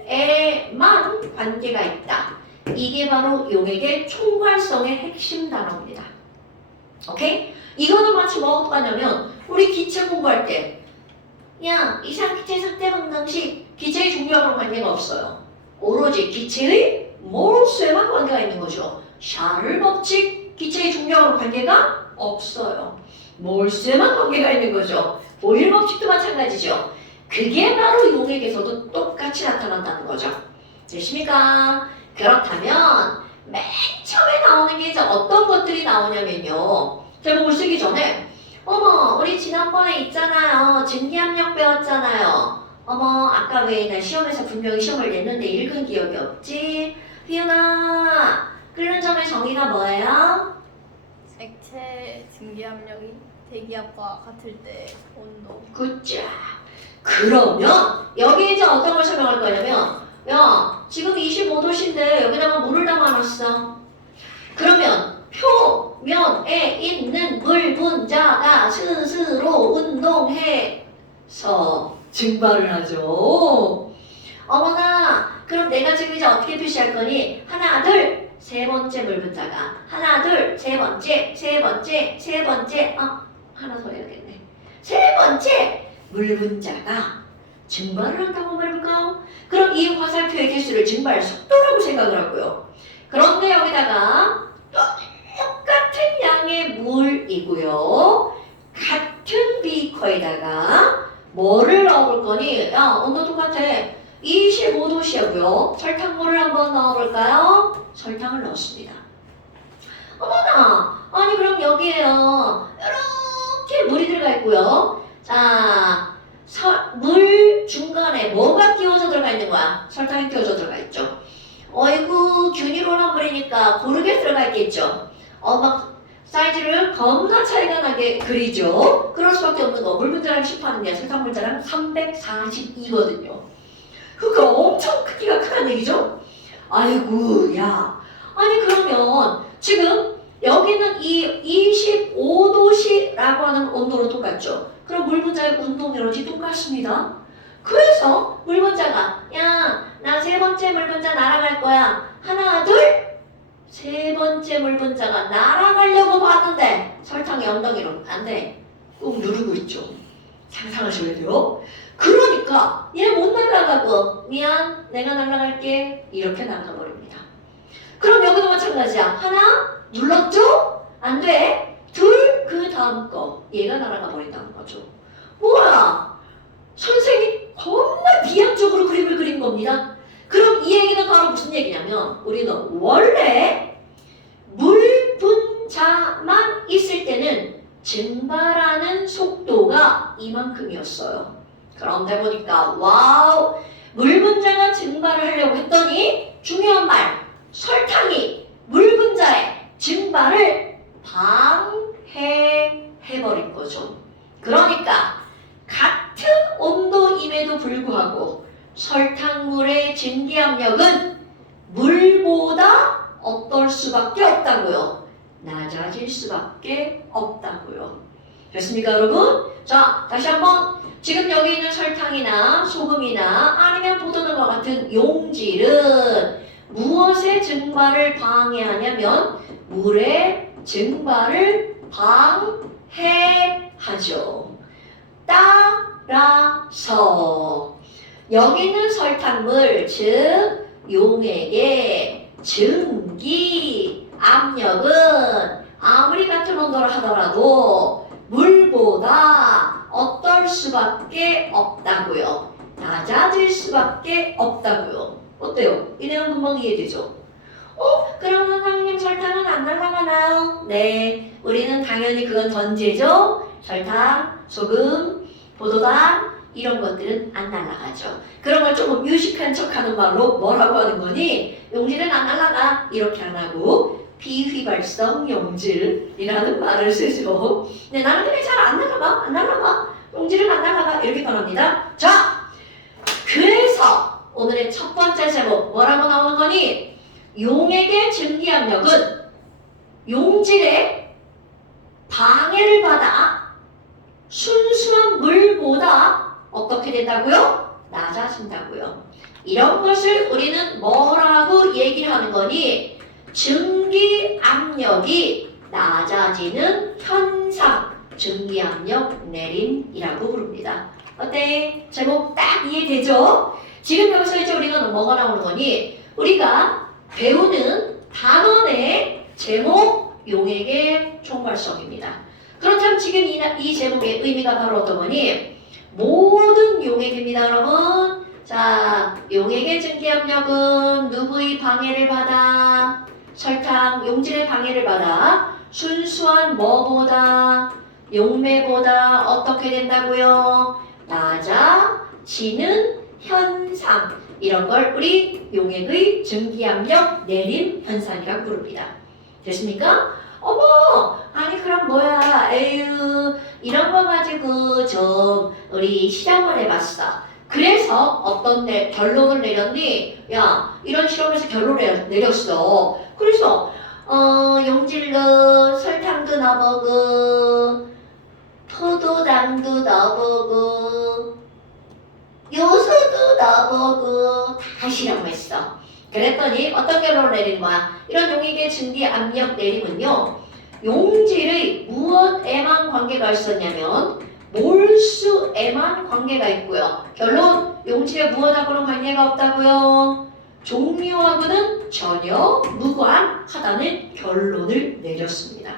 몰수에만 관계가 있다. 이게 바로 용액의 총괄성의 핵심 단어입니다. 오케이? 이거는 마치 뭐하고 똑같냐면 우리 기체 공부할 때 야, 이상기체 상태 방정식 기체의 종류하고는 관계가 없어요. 오로지 기체의 몰수에만 관계가 있는 거죠. 샤를 법칙 기체의 종류하고는 관계가 없어요. 몰수에만 관계가 있는 거죠. 보일 법칙도 마찬가지죠. 그게 바로 용액에서도 똑같이 나타난다는 거죠. 되십니까? 그렇다면 맨 처음에 나오는 게 이제 어떤 것들이 나오냐면요. 제목을 쓰기 전에 어머 우리 지난번에 있잖아요. 증기압력 배웠잖아요. 어머 아까 왜 나 시험에서 분명히 시험을 냈는데 읽은 기억이 없지? 희은아 끓는 점의 정의가 뭐예요? 액체 증기압력이 대기압과 같을 때 온도. 굿자. 그러면 여기 이제 어떤 걸 설명할 거냐면 야 지금 25도씨인데 여기다가 물을 담아놨어. 그러면 표면에 있는 물 분자가 스스로 운동해서 증발을 하죠. 어머나 그럼 내가 지금 이제 어떻게 표시할 거니? 하나 둘 세 번째 물 분자가 하나 둘 세 번째 세 번째 세 번째 하나 더 해야겠네. 세 번째 물 분자가 증발을 한다고 한번 해볼까요? 그럼 이 화살표의 개수를 증발 속도라고 생각을 하고요. 그런데 여기다가 똑같은 양의 물이고요. 같은 비커에다가 뭐를 넣어볼 거니? 야, 온도 똑같아. 25도씨하고요. 설탕물을 한번 넣어볼까요? 설탕을 넣었습니다. 어머나! 아니 그럼 여기에요. 이렇게 물이 들어가 있고요. 자, 물 중간에 뭐가 끼워져 들어가 있는 거야? 설탕이 끼워져 들어가 있죠. 어이구 균일한 물이니까 고르게 들어가 있겠죠. 막 사이즈를 겁나 차이가 나게 그리죠. 그럴 수밖에 없는 거. 물 분자랑 10하는데 설탕 분자랑 342거든요. 그러니까 엄청 크기가 크다는 얘기죠. 아이고 야. 아니 그러면 지금 여기는 이 25도씨라고 하는 온도로 똑같죠. 그럼 물 분자의 운동 에너지 똑같습니다. 그래서 물 분자가 야, 나 세 번째 물 분자 날아갈 거야. 하나, 둘. 세 번째 물 분자가 날아가려고 봤는데 설탕이 엉덩이로 안 돼. 꾹 누르고 있죠. 상상하셔야 돼요. 그러니까 얘 못 날아가고 미안, 내가 날아갈게. 이렇게 날아버립니다. 그럼 여기도 마찬가지야. 하나, 눌렀죠? 안 돼. 둘, 그 다음 거. 얘가 날아가 버린다는 거죠. 뭐야? 선생이 겁나 비약적으로 그림을 그린 겁니다. 그럼 이 얘기는 바로 무슨 얘기냐면 우리는 원래 물 분자만 있을 때는 증발하는 속도가 이만큼이었어요. 그런데 보니까 와우, 물 분자가 증발을 하려고 했더니 중요한 말, 설탕이 물 분자의 증발을 방해해버린 거죠. 그러니까 같은 온도임에도 불구하고 설탕물의 증기압력은 물보다 어떨 수밖에 없다고요. 낮아질 수밖에 없다고요. 됐습니까 여러분? 자 다시 한번 지금 여기 있는 설탕이나 소금이나 아니면 포도당과 같은 용질은 무엇의 증발을 방해하냐면 물의 증발을 방해하죠. 따라서 여기 있는 설탕물 즉 용액의 증기 압력은 아무리 같은 온도를 하더라도 물보다 어떨 수밖에 없다고요. 낮아질 수밖에 없다고요. 어때요? 이 내용 금방 이해되죠? 그러면 선생님 설탕은 안 날아가나요? 네, 우리는 당연히 그건 던지죠. 설탕, 소금, 포도당 이런 것들은 안 날아가죠. 그런 걸 조금 유식한 척하는 말로 뭐라고 하는 거니? 용질은 안 날아가 이렇게 안 하고 비휘발성 용질이라는 말을 쓰죠. 네, 나는 그냥 잘 안 날아가, 안 날아가. 용질은 안 날아가 이렇게 말합니다. 자, 그래서 오늘의 첫 번째 제목 뭐라고 나오는 거니? 용액의 증기압력은 용질의 방해를 받아 순수한 물보다 어떻게 된다고요? 낮아진다고요. 이런 것을 우리는 뭐라고 얘기를 하는 거니? 증기압력이 낮아지는 현상, 증기압력 내림이라고 부릅니다. 어때? 제목 딱 이해되죠? 지금 여기서 이제 우리가 뭐가 나오는 거니? 우리가 배우는 단원의 제목 용액의 총괄성입니다. 그렇다면 지금 이 제목의 의미가 바로 어떤 거니? 모든 용액입니다, 여러분. 자, 용액의 증기압력은 누구의 방해를 받아? 설탕, 용질의 방해를 받아 순수한 뭐보다? 용매보다 어떻게 된다고요? 낮아지는 현상. 이런 걸 우리 용액의 증기압력 내림 현상이라고 부릅니다. 됐습니까? 어머, 아니 그럼 뭐야? 에휴, 이런 거 가지고 좀 우리 실험을 해봤어. 그래서 어떤 결론을 내렸니? 야, 이런 실험에서 결론을 내렸어. 그래서 용질로 설탕도 넣어보고 포도당도 넣어보고 요소도 넣어보고 다 실험했어. 그랬더니 어떤 결론을 내리는 거야? 이런 용액의 증기압력 내림은요, 용질의 무엇에만 관계가 있었냐면 몰수에만 관계가 있고요. 결론, 용질의 무엇하고는 관계가 없다고요. 종류하고는 전혀 무관하다는 결론을 내렸습니다.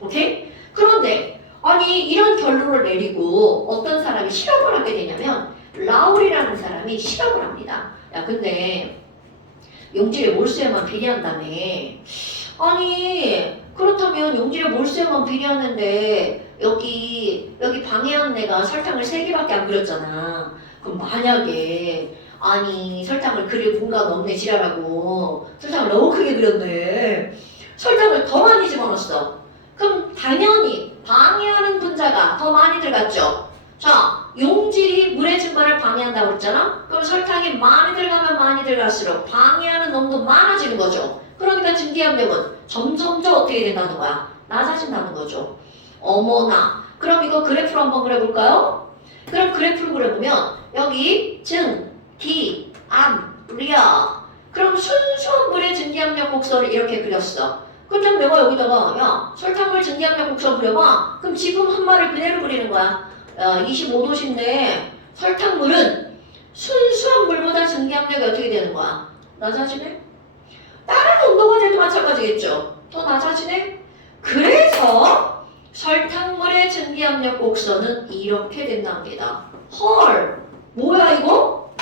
오케이? 그런데 아니 이런 결론을 내리고 어떤 사람이 실험을 하게 되냐면 라울이라는 사람이 실험을 합니다. 야, 근데 용질의 몰수에만 비례한다며. 아니 그렇다면 용질의 몰수에만 비례하는데 여기 방해하는 애가 설탕을 3개밖에 안 그렸잖아. 그럼 만약에 아니 설탕을 그릴 공간 없네 지랄하고 설탕을 너무 크게 그렸네. 설탕을 더 많이 집어넣었어. 그럼 당연히 방해하는 분자가 더 많이 들어갔죠. 자, 용질이 물의 증발을 방해한다고 했잖아? 그럼 설탕이 많이 들어가면 많이 들어갈수록 방해하는 놈도 많아지는 거죠. 그러니까 증기압력은 점점 더 어떻게 된다는 거야? 낮아진다는 거죠. 어머나. 그럼 이거 그래프로 한번 그려볼까요? 그럼 그래프를 그려보면 여기 증, 기, 암, 리아. 그럼 순수한 물의 증기압력 곡선을 이렇게 그렸어. 그럼 내가 여기다가 야 설탕물 증기압력 곡선 그려봐. 그럼 지금 한 말을 그대로 그리는 거야. 25도씨인데 설탕물은 순수한 물보다 증기압력이 어떻게 되는 거야? 낮아지네? 다른 온도가 돼도 마찬가지겠죠? 더 낮아지네? 그래서 설탕물의 증기압력 곡선은 이렇게 된답니다. 헐! 뭐야 이거?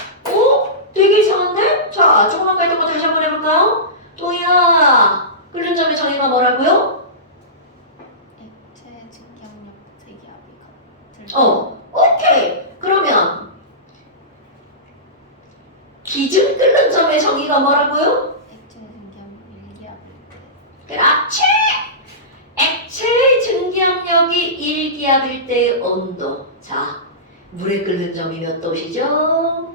되게 이상한데? 자, 조금만 가 있던 거 다시 한번 해볼까요? 도희야, 끓는 점의 정의가 뭐라고요? 액체 증기압력 대기압이 같을 오케이. 그러면 기준 끓는 점의 정의가 뭐라고요? 액체 증기압력 1기압일 때 그렇지! 액체의 증기압력이 1기압일 때의 온도. 자, 물에 끓는 점이 몇 도시죠?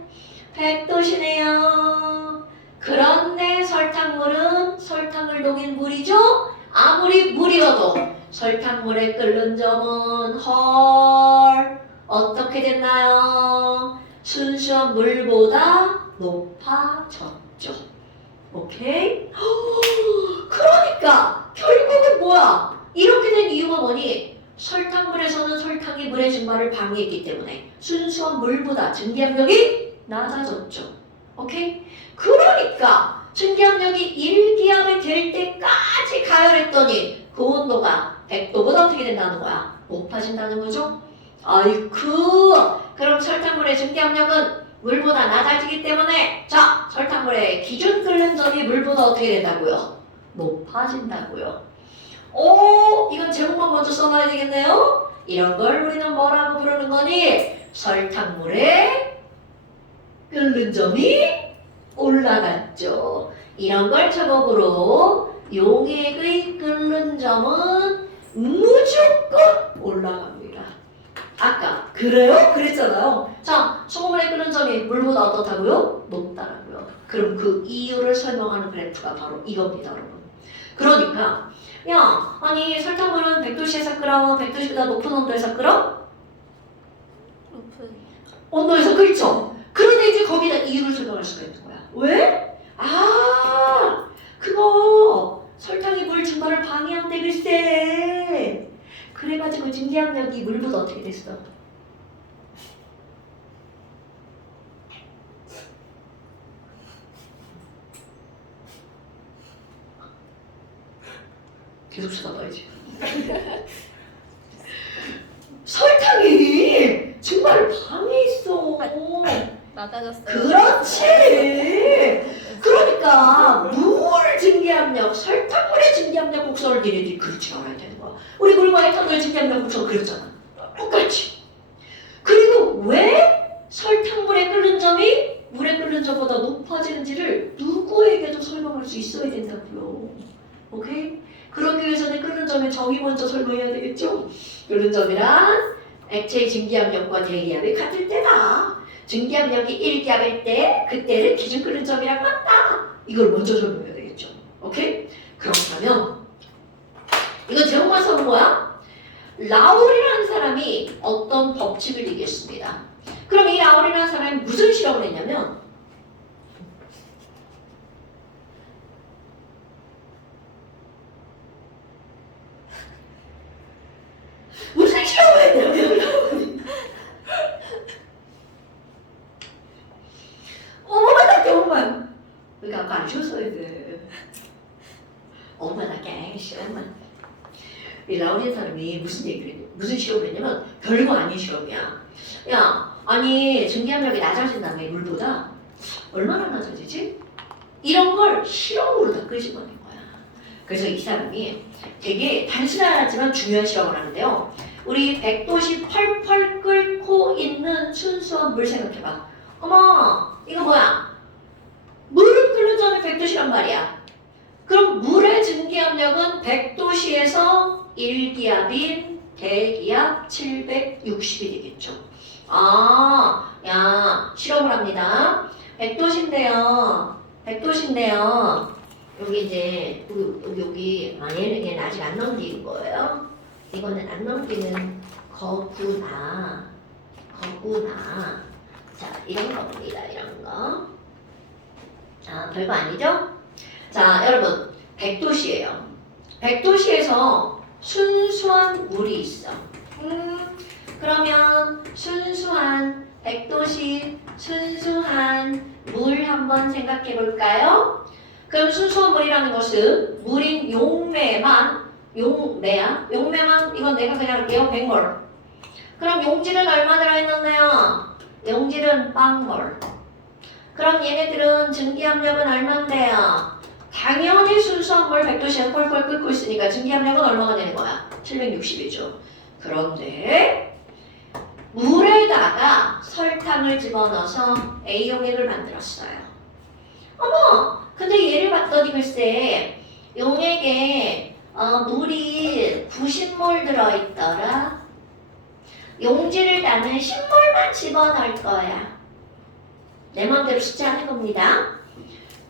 100도시네요. 그런데 설탕물은 설탕을 녹인 물이죠? 아무리 물이어도 설탕물에 끓는 점은 어떻게 됐나요? 순수한 물보다 높아졌죠. 오케이? 그러니까 결국은 뭐야? 이렇게 된 이유가 뭐니? 설탕물에서는 설탕이 물의 증발을 방해했기 때문에 순수한 물보다 증기압력이 낮아졌죠. 오케이? 그러니까 증기압력이 1기압이 될 때까지 가열했더니 그 온도가 100도보다 어떻게 된다는 거야? 높아진다는 거죠? 아이쿠. 그럼 설탕물의 증기압력은 물보다 낮아지기 때문에 자, 설탕물의 기준 끓는 점이 물보다 어떻게 된다고요? 높아진다고요. 오, 이건 제목만 먼저 써놔야 되겠네요. 이런 걸 우리는 뭐라고 부르는 거니? 설탕물의 끓는 점이 올라갔죠. 이런 걸 제목으로 용액의 끓는 점은 무조건 올라갑니다. 아까 그래요? 그랬잖아요. 자, 소금물의 끓는 점이 물보다 어떻다고요? 높다라고요. 그럼 그 이유를 설명하는 그래프가 바로 이겁니다, 여러분. 그러니까 야, 아니 설탕물은 100도씨에서 끓어? 100도씨보다 높은 온도에서 끓어? 높은. 온도에서 끓죠? 그런데 이제 거기다 이유를 설명할 수가 있는 거야. 왜? 아, 그거 설탕이 물 증발을 방해한대 글쎄. 그래가지고 증기압력이 물보다 어떻게 됐어? 계속 쳐다봐야지. 설탕이 증발을 방해했어. 낮아졌어요. 그렇지. 그러니까 물 증기압력, 설탕물의 증기압력 곡선을 니네들이 그렇지 않아야 되는 거야. 우리 물과 에탄올의 증기압력 곡선 그렸잖아. 똑같이. 그리고 왜 설탕물의 끓는 점이 물의 끓는 점보다 높아지는지를 누구에게도 설명할 수 있어야 된다고요. 오케이? 그러기 위해서는 끓는 점의 정의 먼저 설명해야 되겠죠? 끓는 점이란 액체의 증기압력과 대기압이 같을 때다. 증기압력이 1기압일 때 그때를 기준 끓는 점이라고 한다. 이걸 먼저 설명해야 되겠죠. 오케이? 그렇다면 이건 제목만 써는 거야? 라울이라는 사람이 어떤 법칙을 얘기했습니다. 그럼 이 라울이라는 사람이 무슨 실험을 했냐면 무슨 실험을 했냐면 어머나답게 엄마 그러니까 아까 안 쉬었어야 돼. 어머나답게 엄마 이 라울이라는 사람이 무슨 얘기를 했냐 무슨 실험을 했냐면 별거 아닌 실험이야. 야 아니 증기압력이 낮아진다며 물보다 얼마나 낮아지지? 이런 걸 실험으로 다 끄집어낸 거야. 그래서 이 사람이 되게 단순하지만 중요한 실험을 하는데요. 우리 100도씨 펄펄 끓고 있는 순수한 물 생각해봐. 어머 이거 뭐야? 물을 끓는 점이 100도씨란 말이야. 그럼 물의 증기압력은 100도씨에서 1기압인 대기압 760이 되겠죠. 아, 야 실험을 합니다. 100도씨인데요. 100도씨인데요. 여기 이제 여기 얘는 아직 안 넘긴 거예요. 이거는 안 넘기는 거구나. 자, 이런 겁니다. 이런 거. 자, 별거 아니죠? 자, 여러분 100도씨예요. 100도씨에서 순수한 물이 있어. 그러면 순수한 100도씨 순수한 물 한번 생각해 볼까요? 그럼 순수한 물이라는 것은 물인 용매만 이건 내가 그냥 할게요. 100몰. 그럼 용질은 얼마 들어있는데요? 용질은 0몰. 그럼 얘네들은 증기압력은 얼만데요? 당연히 순수한 물 100도씨에서 펄펄 끓고 있으니까 증기압력은 얼마가 되는 거야? 760이죠. 그런데 물에다가 설탕을 집어넣어서 A용액을 만들었어요. 어머! 근데 얘를 봤더니 글쎄 용액에 물이 90몰 들어있더라. 용질을 나는 10몰만 집어넣을 거야. 내 마음대로 숫자하는 겁니다.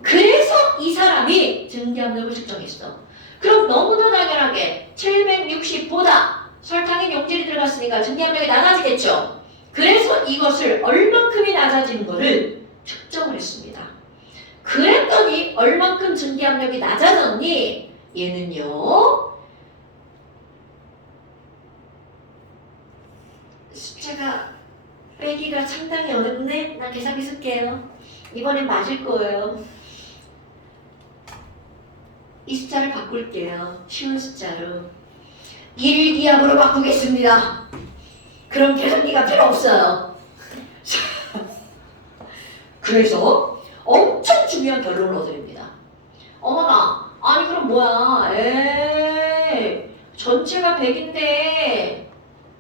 그래서 이 사람이 증기압력을 측정했어. 그럼 너무나 당연하게 760보다 설탕에 용질이 들어갔으니까 증기압력이 낮아지겠죠. 그래서 이것을 얼만큼이 낮아지는 거를 측정을 했습니다. 그랬더니 얼만큼 증기압력이 낮아졌니? 얘는요. 숫자가 빼기가 상당히 어렵네. 나 계산기 쓸게요. 이번엔 맞을 거예요. 이 숫자를 바꿀게요. 쉬운 숫자로 1기압으로 바꾸겠습니다. 그럼 계산기가 필요 없어요. 그래서 엄청 중요한 결론을 얻어냅니다. 어머나, 아니 그럼 뭐야? 에이, 전체가 100인데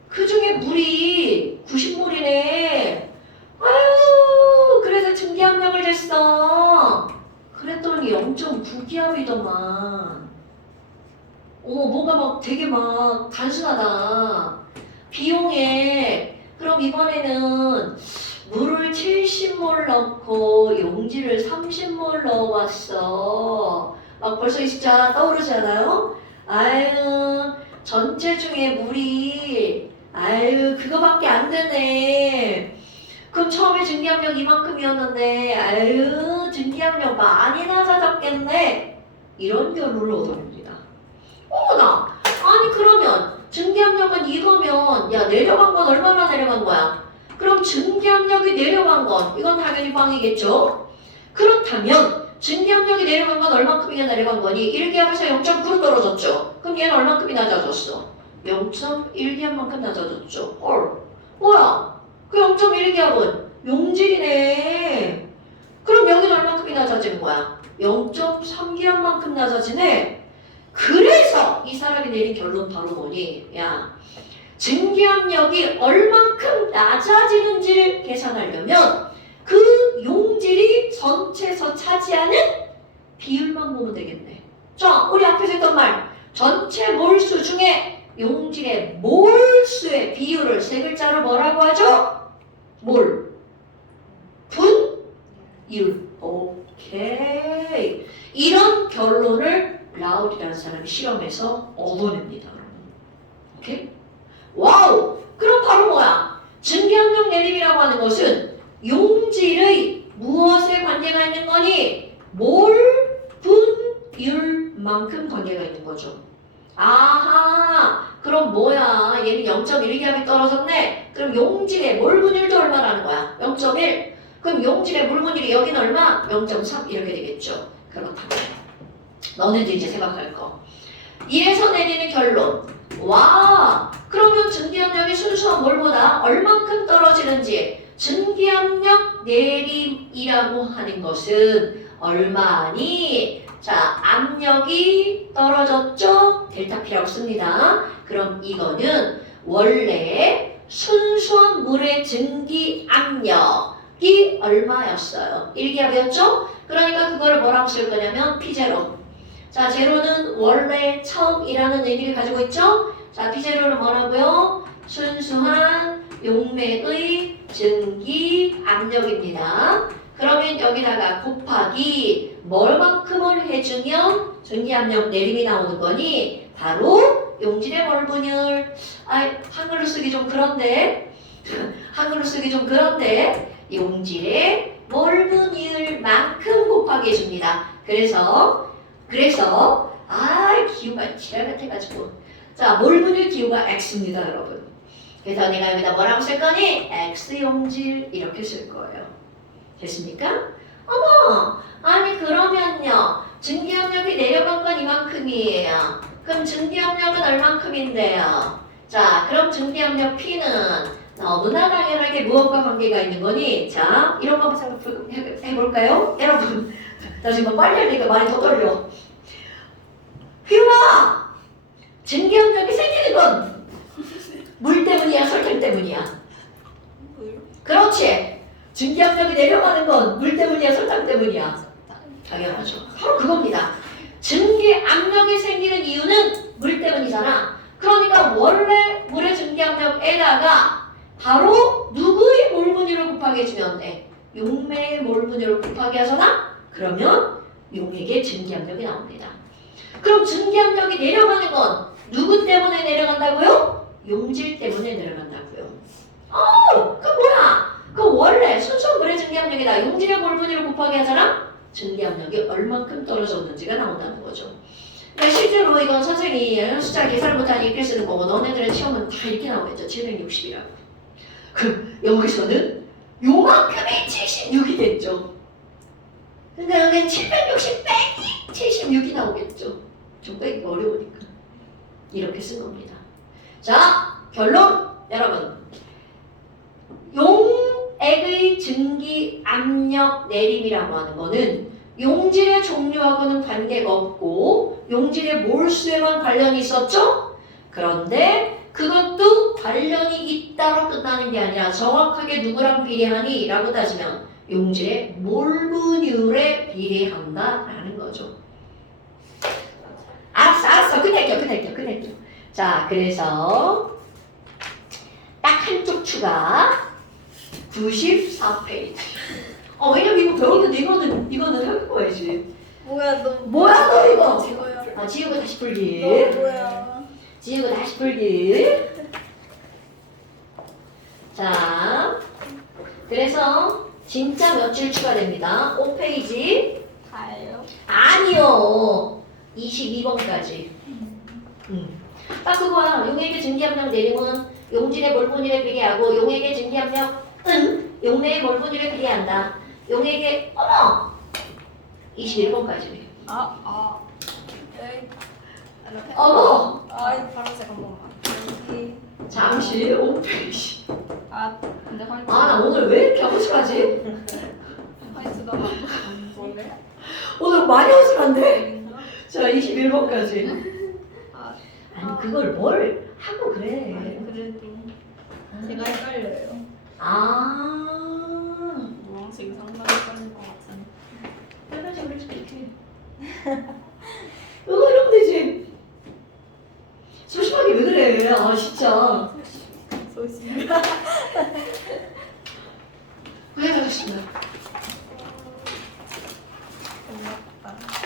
그 중에 물이 90몰이네. 아유, 그래서 증기압력을 쟀어. 그랬더니 0.9기압이더만. 뭐가 막 되게 막 단순하다. 비용에 그럼 이번에는 물을 70몰 넣고 용지를 30몰 넣어봤어. 막 벌써 이 숫자 떠오르지 않아요? 아유, 전체 중에 물이 아유 그거밖에 안 되네. 그럼 처음에 증기압력 이만큼이었는데 아유 증기압력 많이 낮아졌겠네. 이런 결론을 얻어냅니다. 어머나, 아니 그러면 증기압력은 이거면 야 내려간 건 얼마나 내려간 거야? 그럼 증기압력이 내려간 건 이건 당연히 빵이겠죠? 그렇다면 증기압력이 내려간 건 얼마큼이나 내려간 거니? 1기압에서 0.9로 떨어졌죠? 그럼 얘는 얼마큼이 낮아졌어? 0.1기압만큼 낮아졌죠? 헐, 뭐야? 그 0.1기압은 용질이네. 그럼 여기는 얼마큼이 낮아진 거야? 0.3기압만큼 낮아지네. 그래서 이 사람이 내린 결론 바로 뭐니? 야, 증기압력이 얼만큼 낮아지는지를 계산하려면 그 용질이 전체에서 차지하는 비율만 보면 되겠네. 자, 우리 앞에서 했던 말, 전체 몰수 중에 용질의 몰수의 비율을 세 글자로 뭐라고 하죠? 몰, 분, 율. 오케이. 이런 결론을 라울이라는 사람이 실험해서 얻어냅니다. 오케이? 와우! 그럼 바로 뭐야? 증기압력 내림이라고 하는 것은 용질의 무엇에 관계가 있는 거니? 몰, 분, 율만큼 관계가 있는 거죠. 아하! 그럼 뭐야? 얘는 0.1기압이 떨어졌네? 그럼 용질의 몰 분율도 얼마라는 거야? 0.1. 그럼 용질의 몰 분율이 여기는 얼마? 0.3 이렇게 되겠죠. 그렇다면 너네들 이제 생각할 거. 이에서 내리는 결론. 와! 그러면 증기압력이 순수한 몰보다 얼만큼 떨어지는지 증기압력 내림이라고 하는 것은 얼마니? 자, 압력이 떨어졌죠? 델타 P라고 씁니다. 그럼 이거는 원래 순수한 물의 증기압력이 얼마였어요? 1기압이었죠? 그러니까 그거를 뭐라고 쓸 거냐면 P0. 자, 제로는 원래 처음이라는 의미를 가지고 있죠? 자, P0는 뭐라고요? 순수한 용맥의 증기압력입니다. 그러면 여기다가 곱하기 뭘만큼을 해주면 증기압력 내림이 나오는 거니? 바로 용질의 몰분율. 한글로 쓰기 좀 그런데 한글로 쓰기 좀 그런데 용질의 몰분율만큼 곱하기 해줍니다. 그래서 기호가 지랄 같아가지고 자, 몰분율 기호가 X입니다, 여러분. 그래서 내가 여기다 뭐라고 쓸 거니? X 용질 이렇게 쓸 거예요. 됐습니까? 어머, 아니 그러면요 증기압력이 내려간 건 이만큼이에요. 그럼 증기압력은 얼만큼인데요? 자, 그럼 증기압력 P는 너무나 당연하게 무엇과 관계가 있는 거니? 자, 이런 거 한번 생각해볼까요? 여러분, 나 지금 빨리 하니까 말이 더 떨려. 휘우아! 증기압력이 생기는 건 물 때문이야, 설탕 때문이야? 물? 그렇지. 증기압력이 내려가는 건 물 때문이야, 설탕 때문이야? 당연하죠. 바로 그겁니다. 증기압력이 생기는 이유는 물 때문이잖아. 그러니까 원래 물의 증기압력에다가 바로 누구의 몰분율을 곱하기 해주면 돼? 용매의 몰분율을 곱하기 하잖아? 그러면 용액의 증기압력이 나옵니다. 그럼 증기압력이 내려가는 건 누구 때문에 내려간다고요? 용질 때문에 내려간다고요. 그럼 뭐야? 그 원래 순수 물의 증기압력이다. 용질의 몰분율을 곱하기 하잖아? 증기압력이 얼만큼 떨어졌는지가 나온다는 거죠. 그러니까 실제로 이건 선생님이 숫자 계산을 못하니 이렇게 쓰는 거고 너네들의 시험은 다 이렇게 나오겠죠. 760이라고. 그럼 여기서는 요만큼이 76이 됐죠. 그러니까 여기는 760 빼기 76이 나오겠죠. 좀 빼기가 어려우니까. 이렇게 쓴 겁니다. 자, 결론 여러분 용액의 증기 압력 내림이라고 하는 거는 용질의 종류하고는 관계가 없고 용질의 몰수에만 관련이 있었죠? 그런데 그것도 관련이 있다로 끝나는 게 아니라 정확하게 누구랑 비례하니? 라고 따지면 용질의 몰분율에 비례한다라는 거죠. 알았어. 끝낼게요. 자, 그래서 딱 한쪽 추가 94페이지. 왜냐면 이거 배웠는데 이거는 해봐야지. 뭐야 너 뭐야 너 이거? 지호야. 지우고 다시 풀기. 너 뭐야? 지우고 다시 풀기. 자, 그래서 진짜 며칠 추가됩니다. 5페이지. 가요. 아니요. 22번까지. 딱 그거야. 용액의 증기압력 내림은 용질의 몰분율에 비례하고 용액의 증기압력은 용내의 몰분율에 비례한다. 용액의 21번까지. 에이. 어머! 파란색 한 번만. 여기. 잠시 5페이지. 근데 화이트. 나 오늘 왜 이렇게 허술하지? 화이트도 원래? 오늘 많이 허술한데? 자, 21번까지. 아니, 그걸 뭘 하고 그래. 그래도 제가 헷갈려요. 노란색이 상당히 빨릴 것 같은. 빨간색 그릴 수도 있지. 이거 이러면 되지. 소심하게 왜 그래? 진짜. 소심. 고생하셨습니다.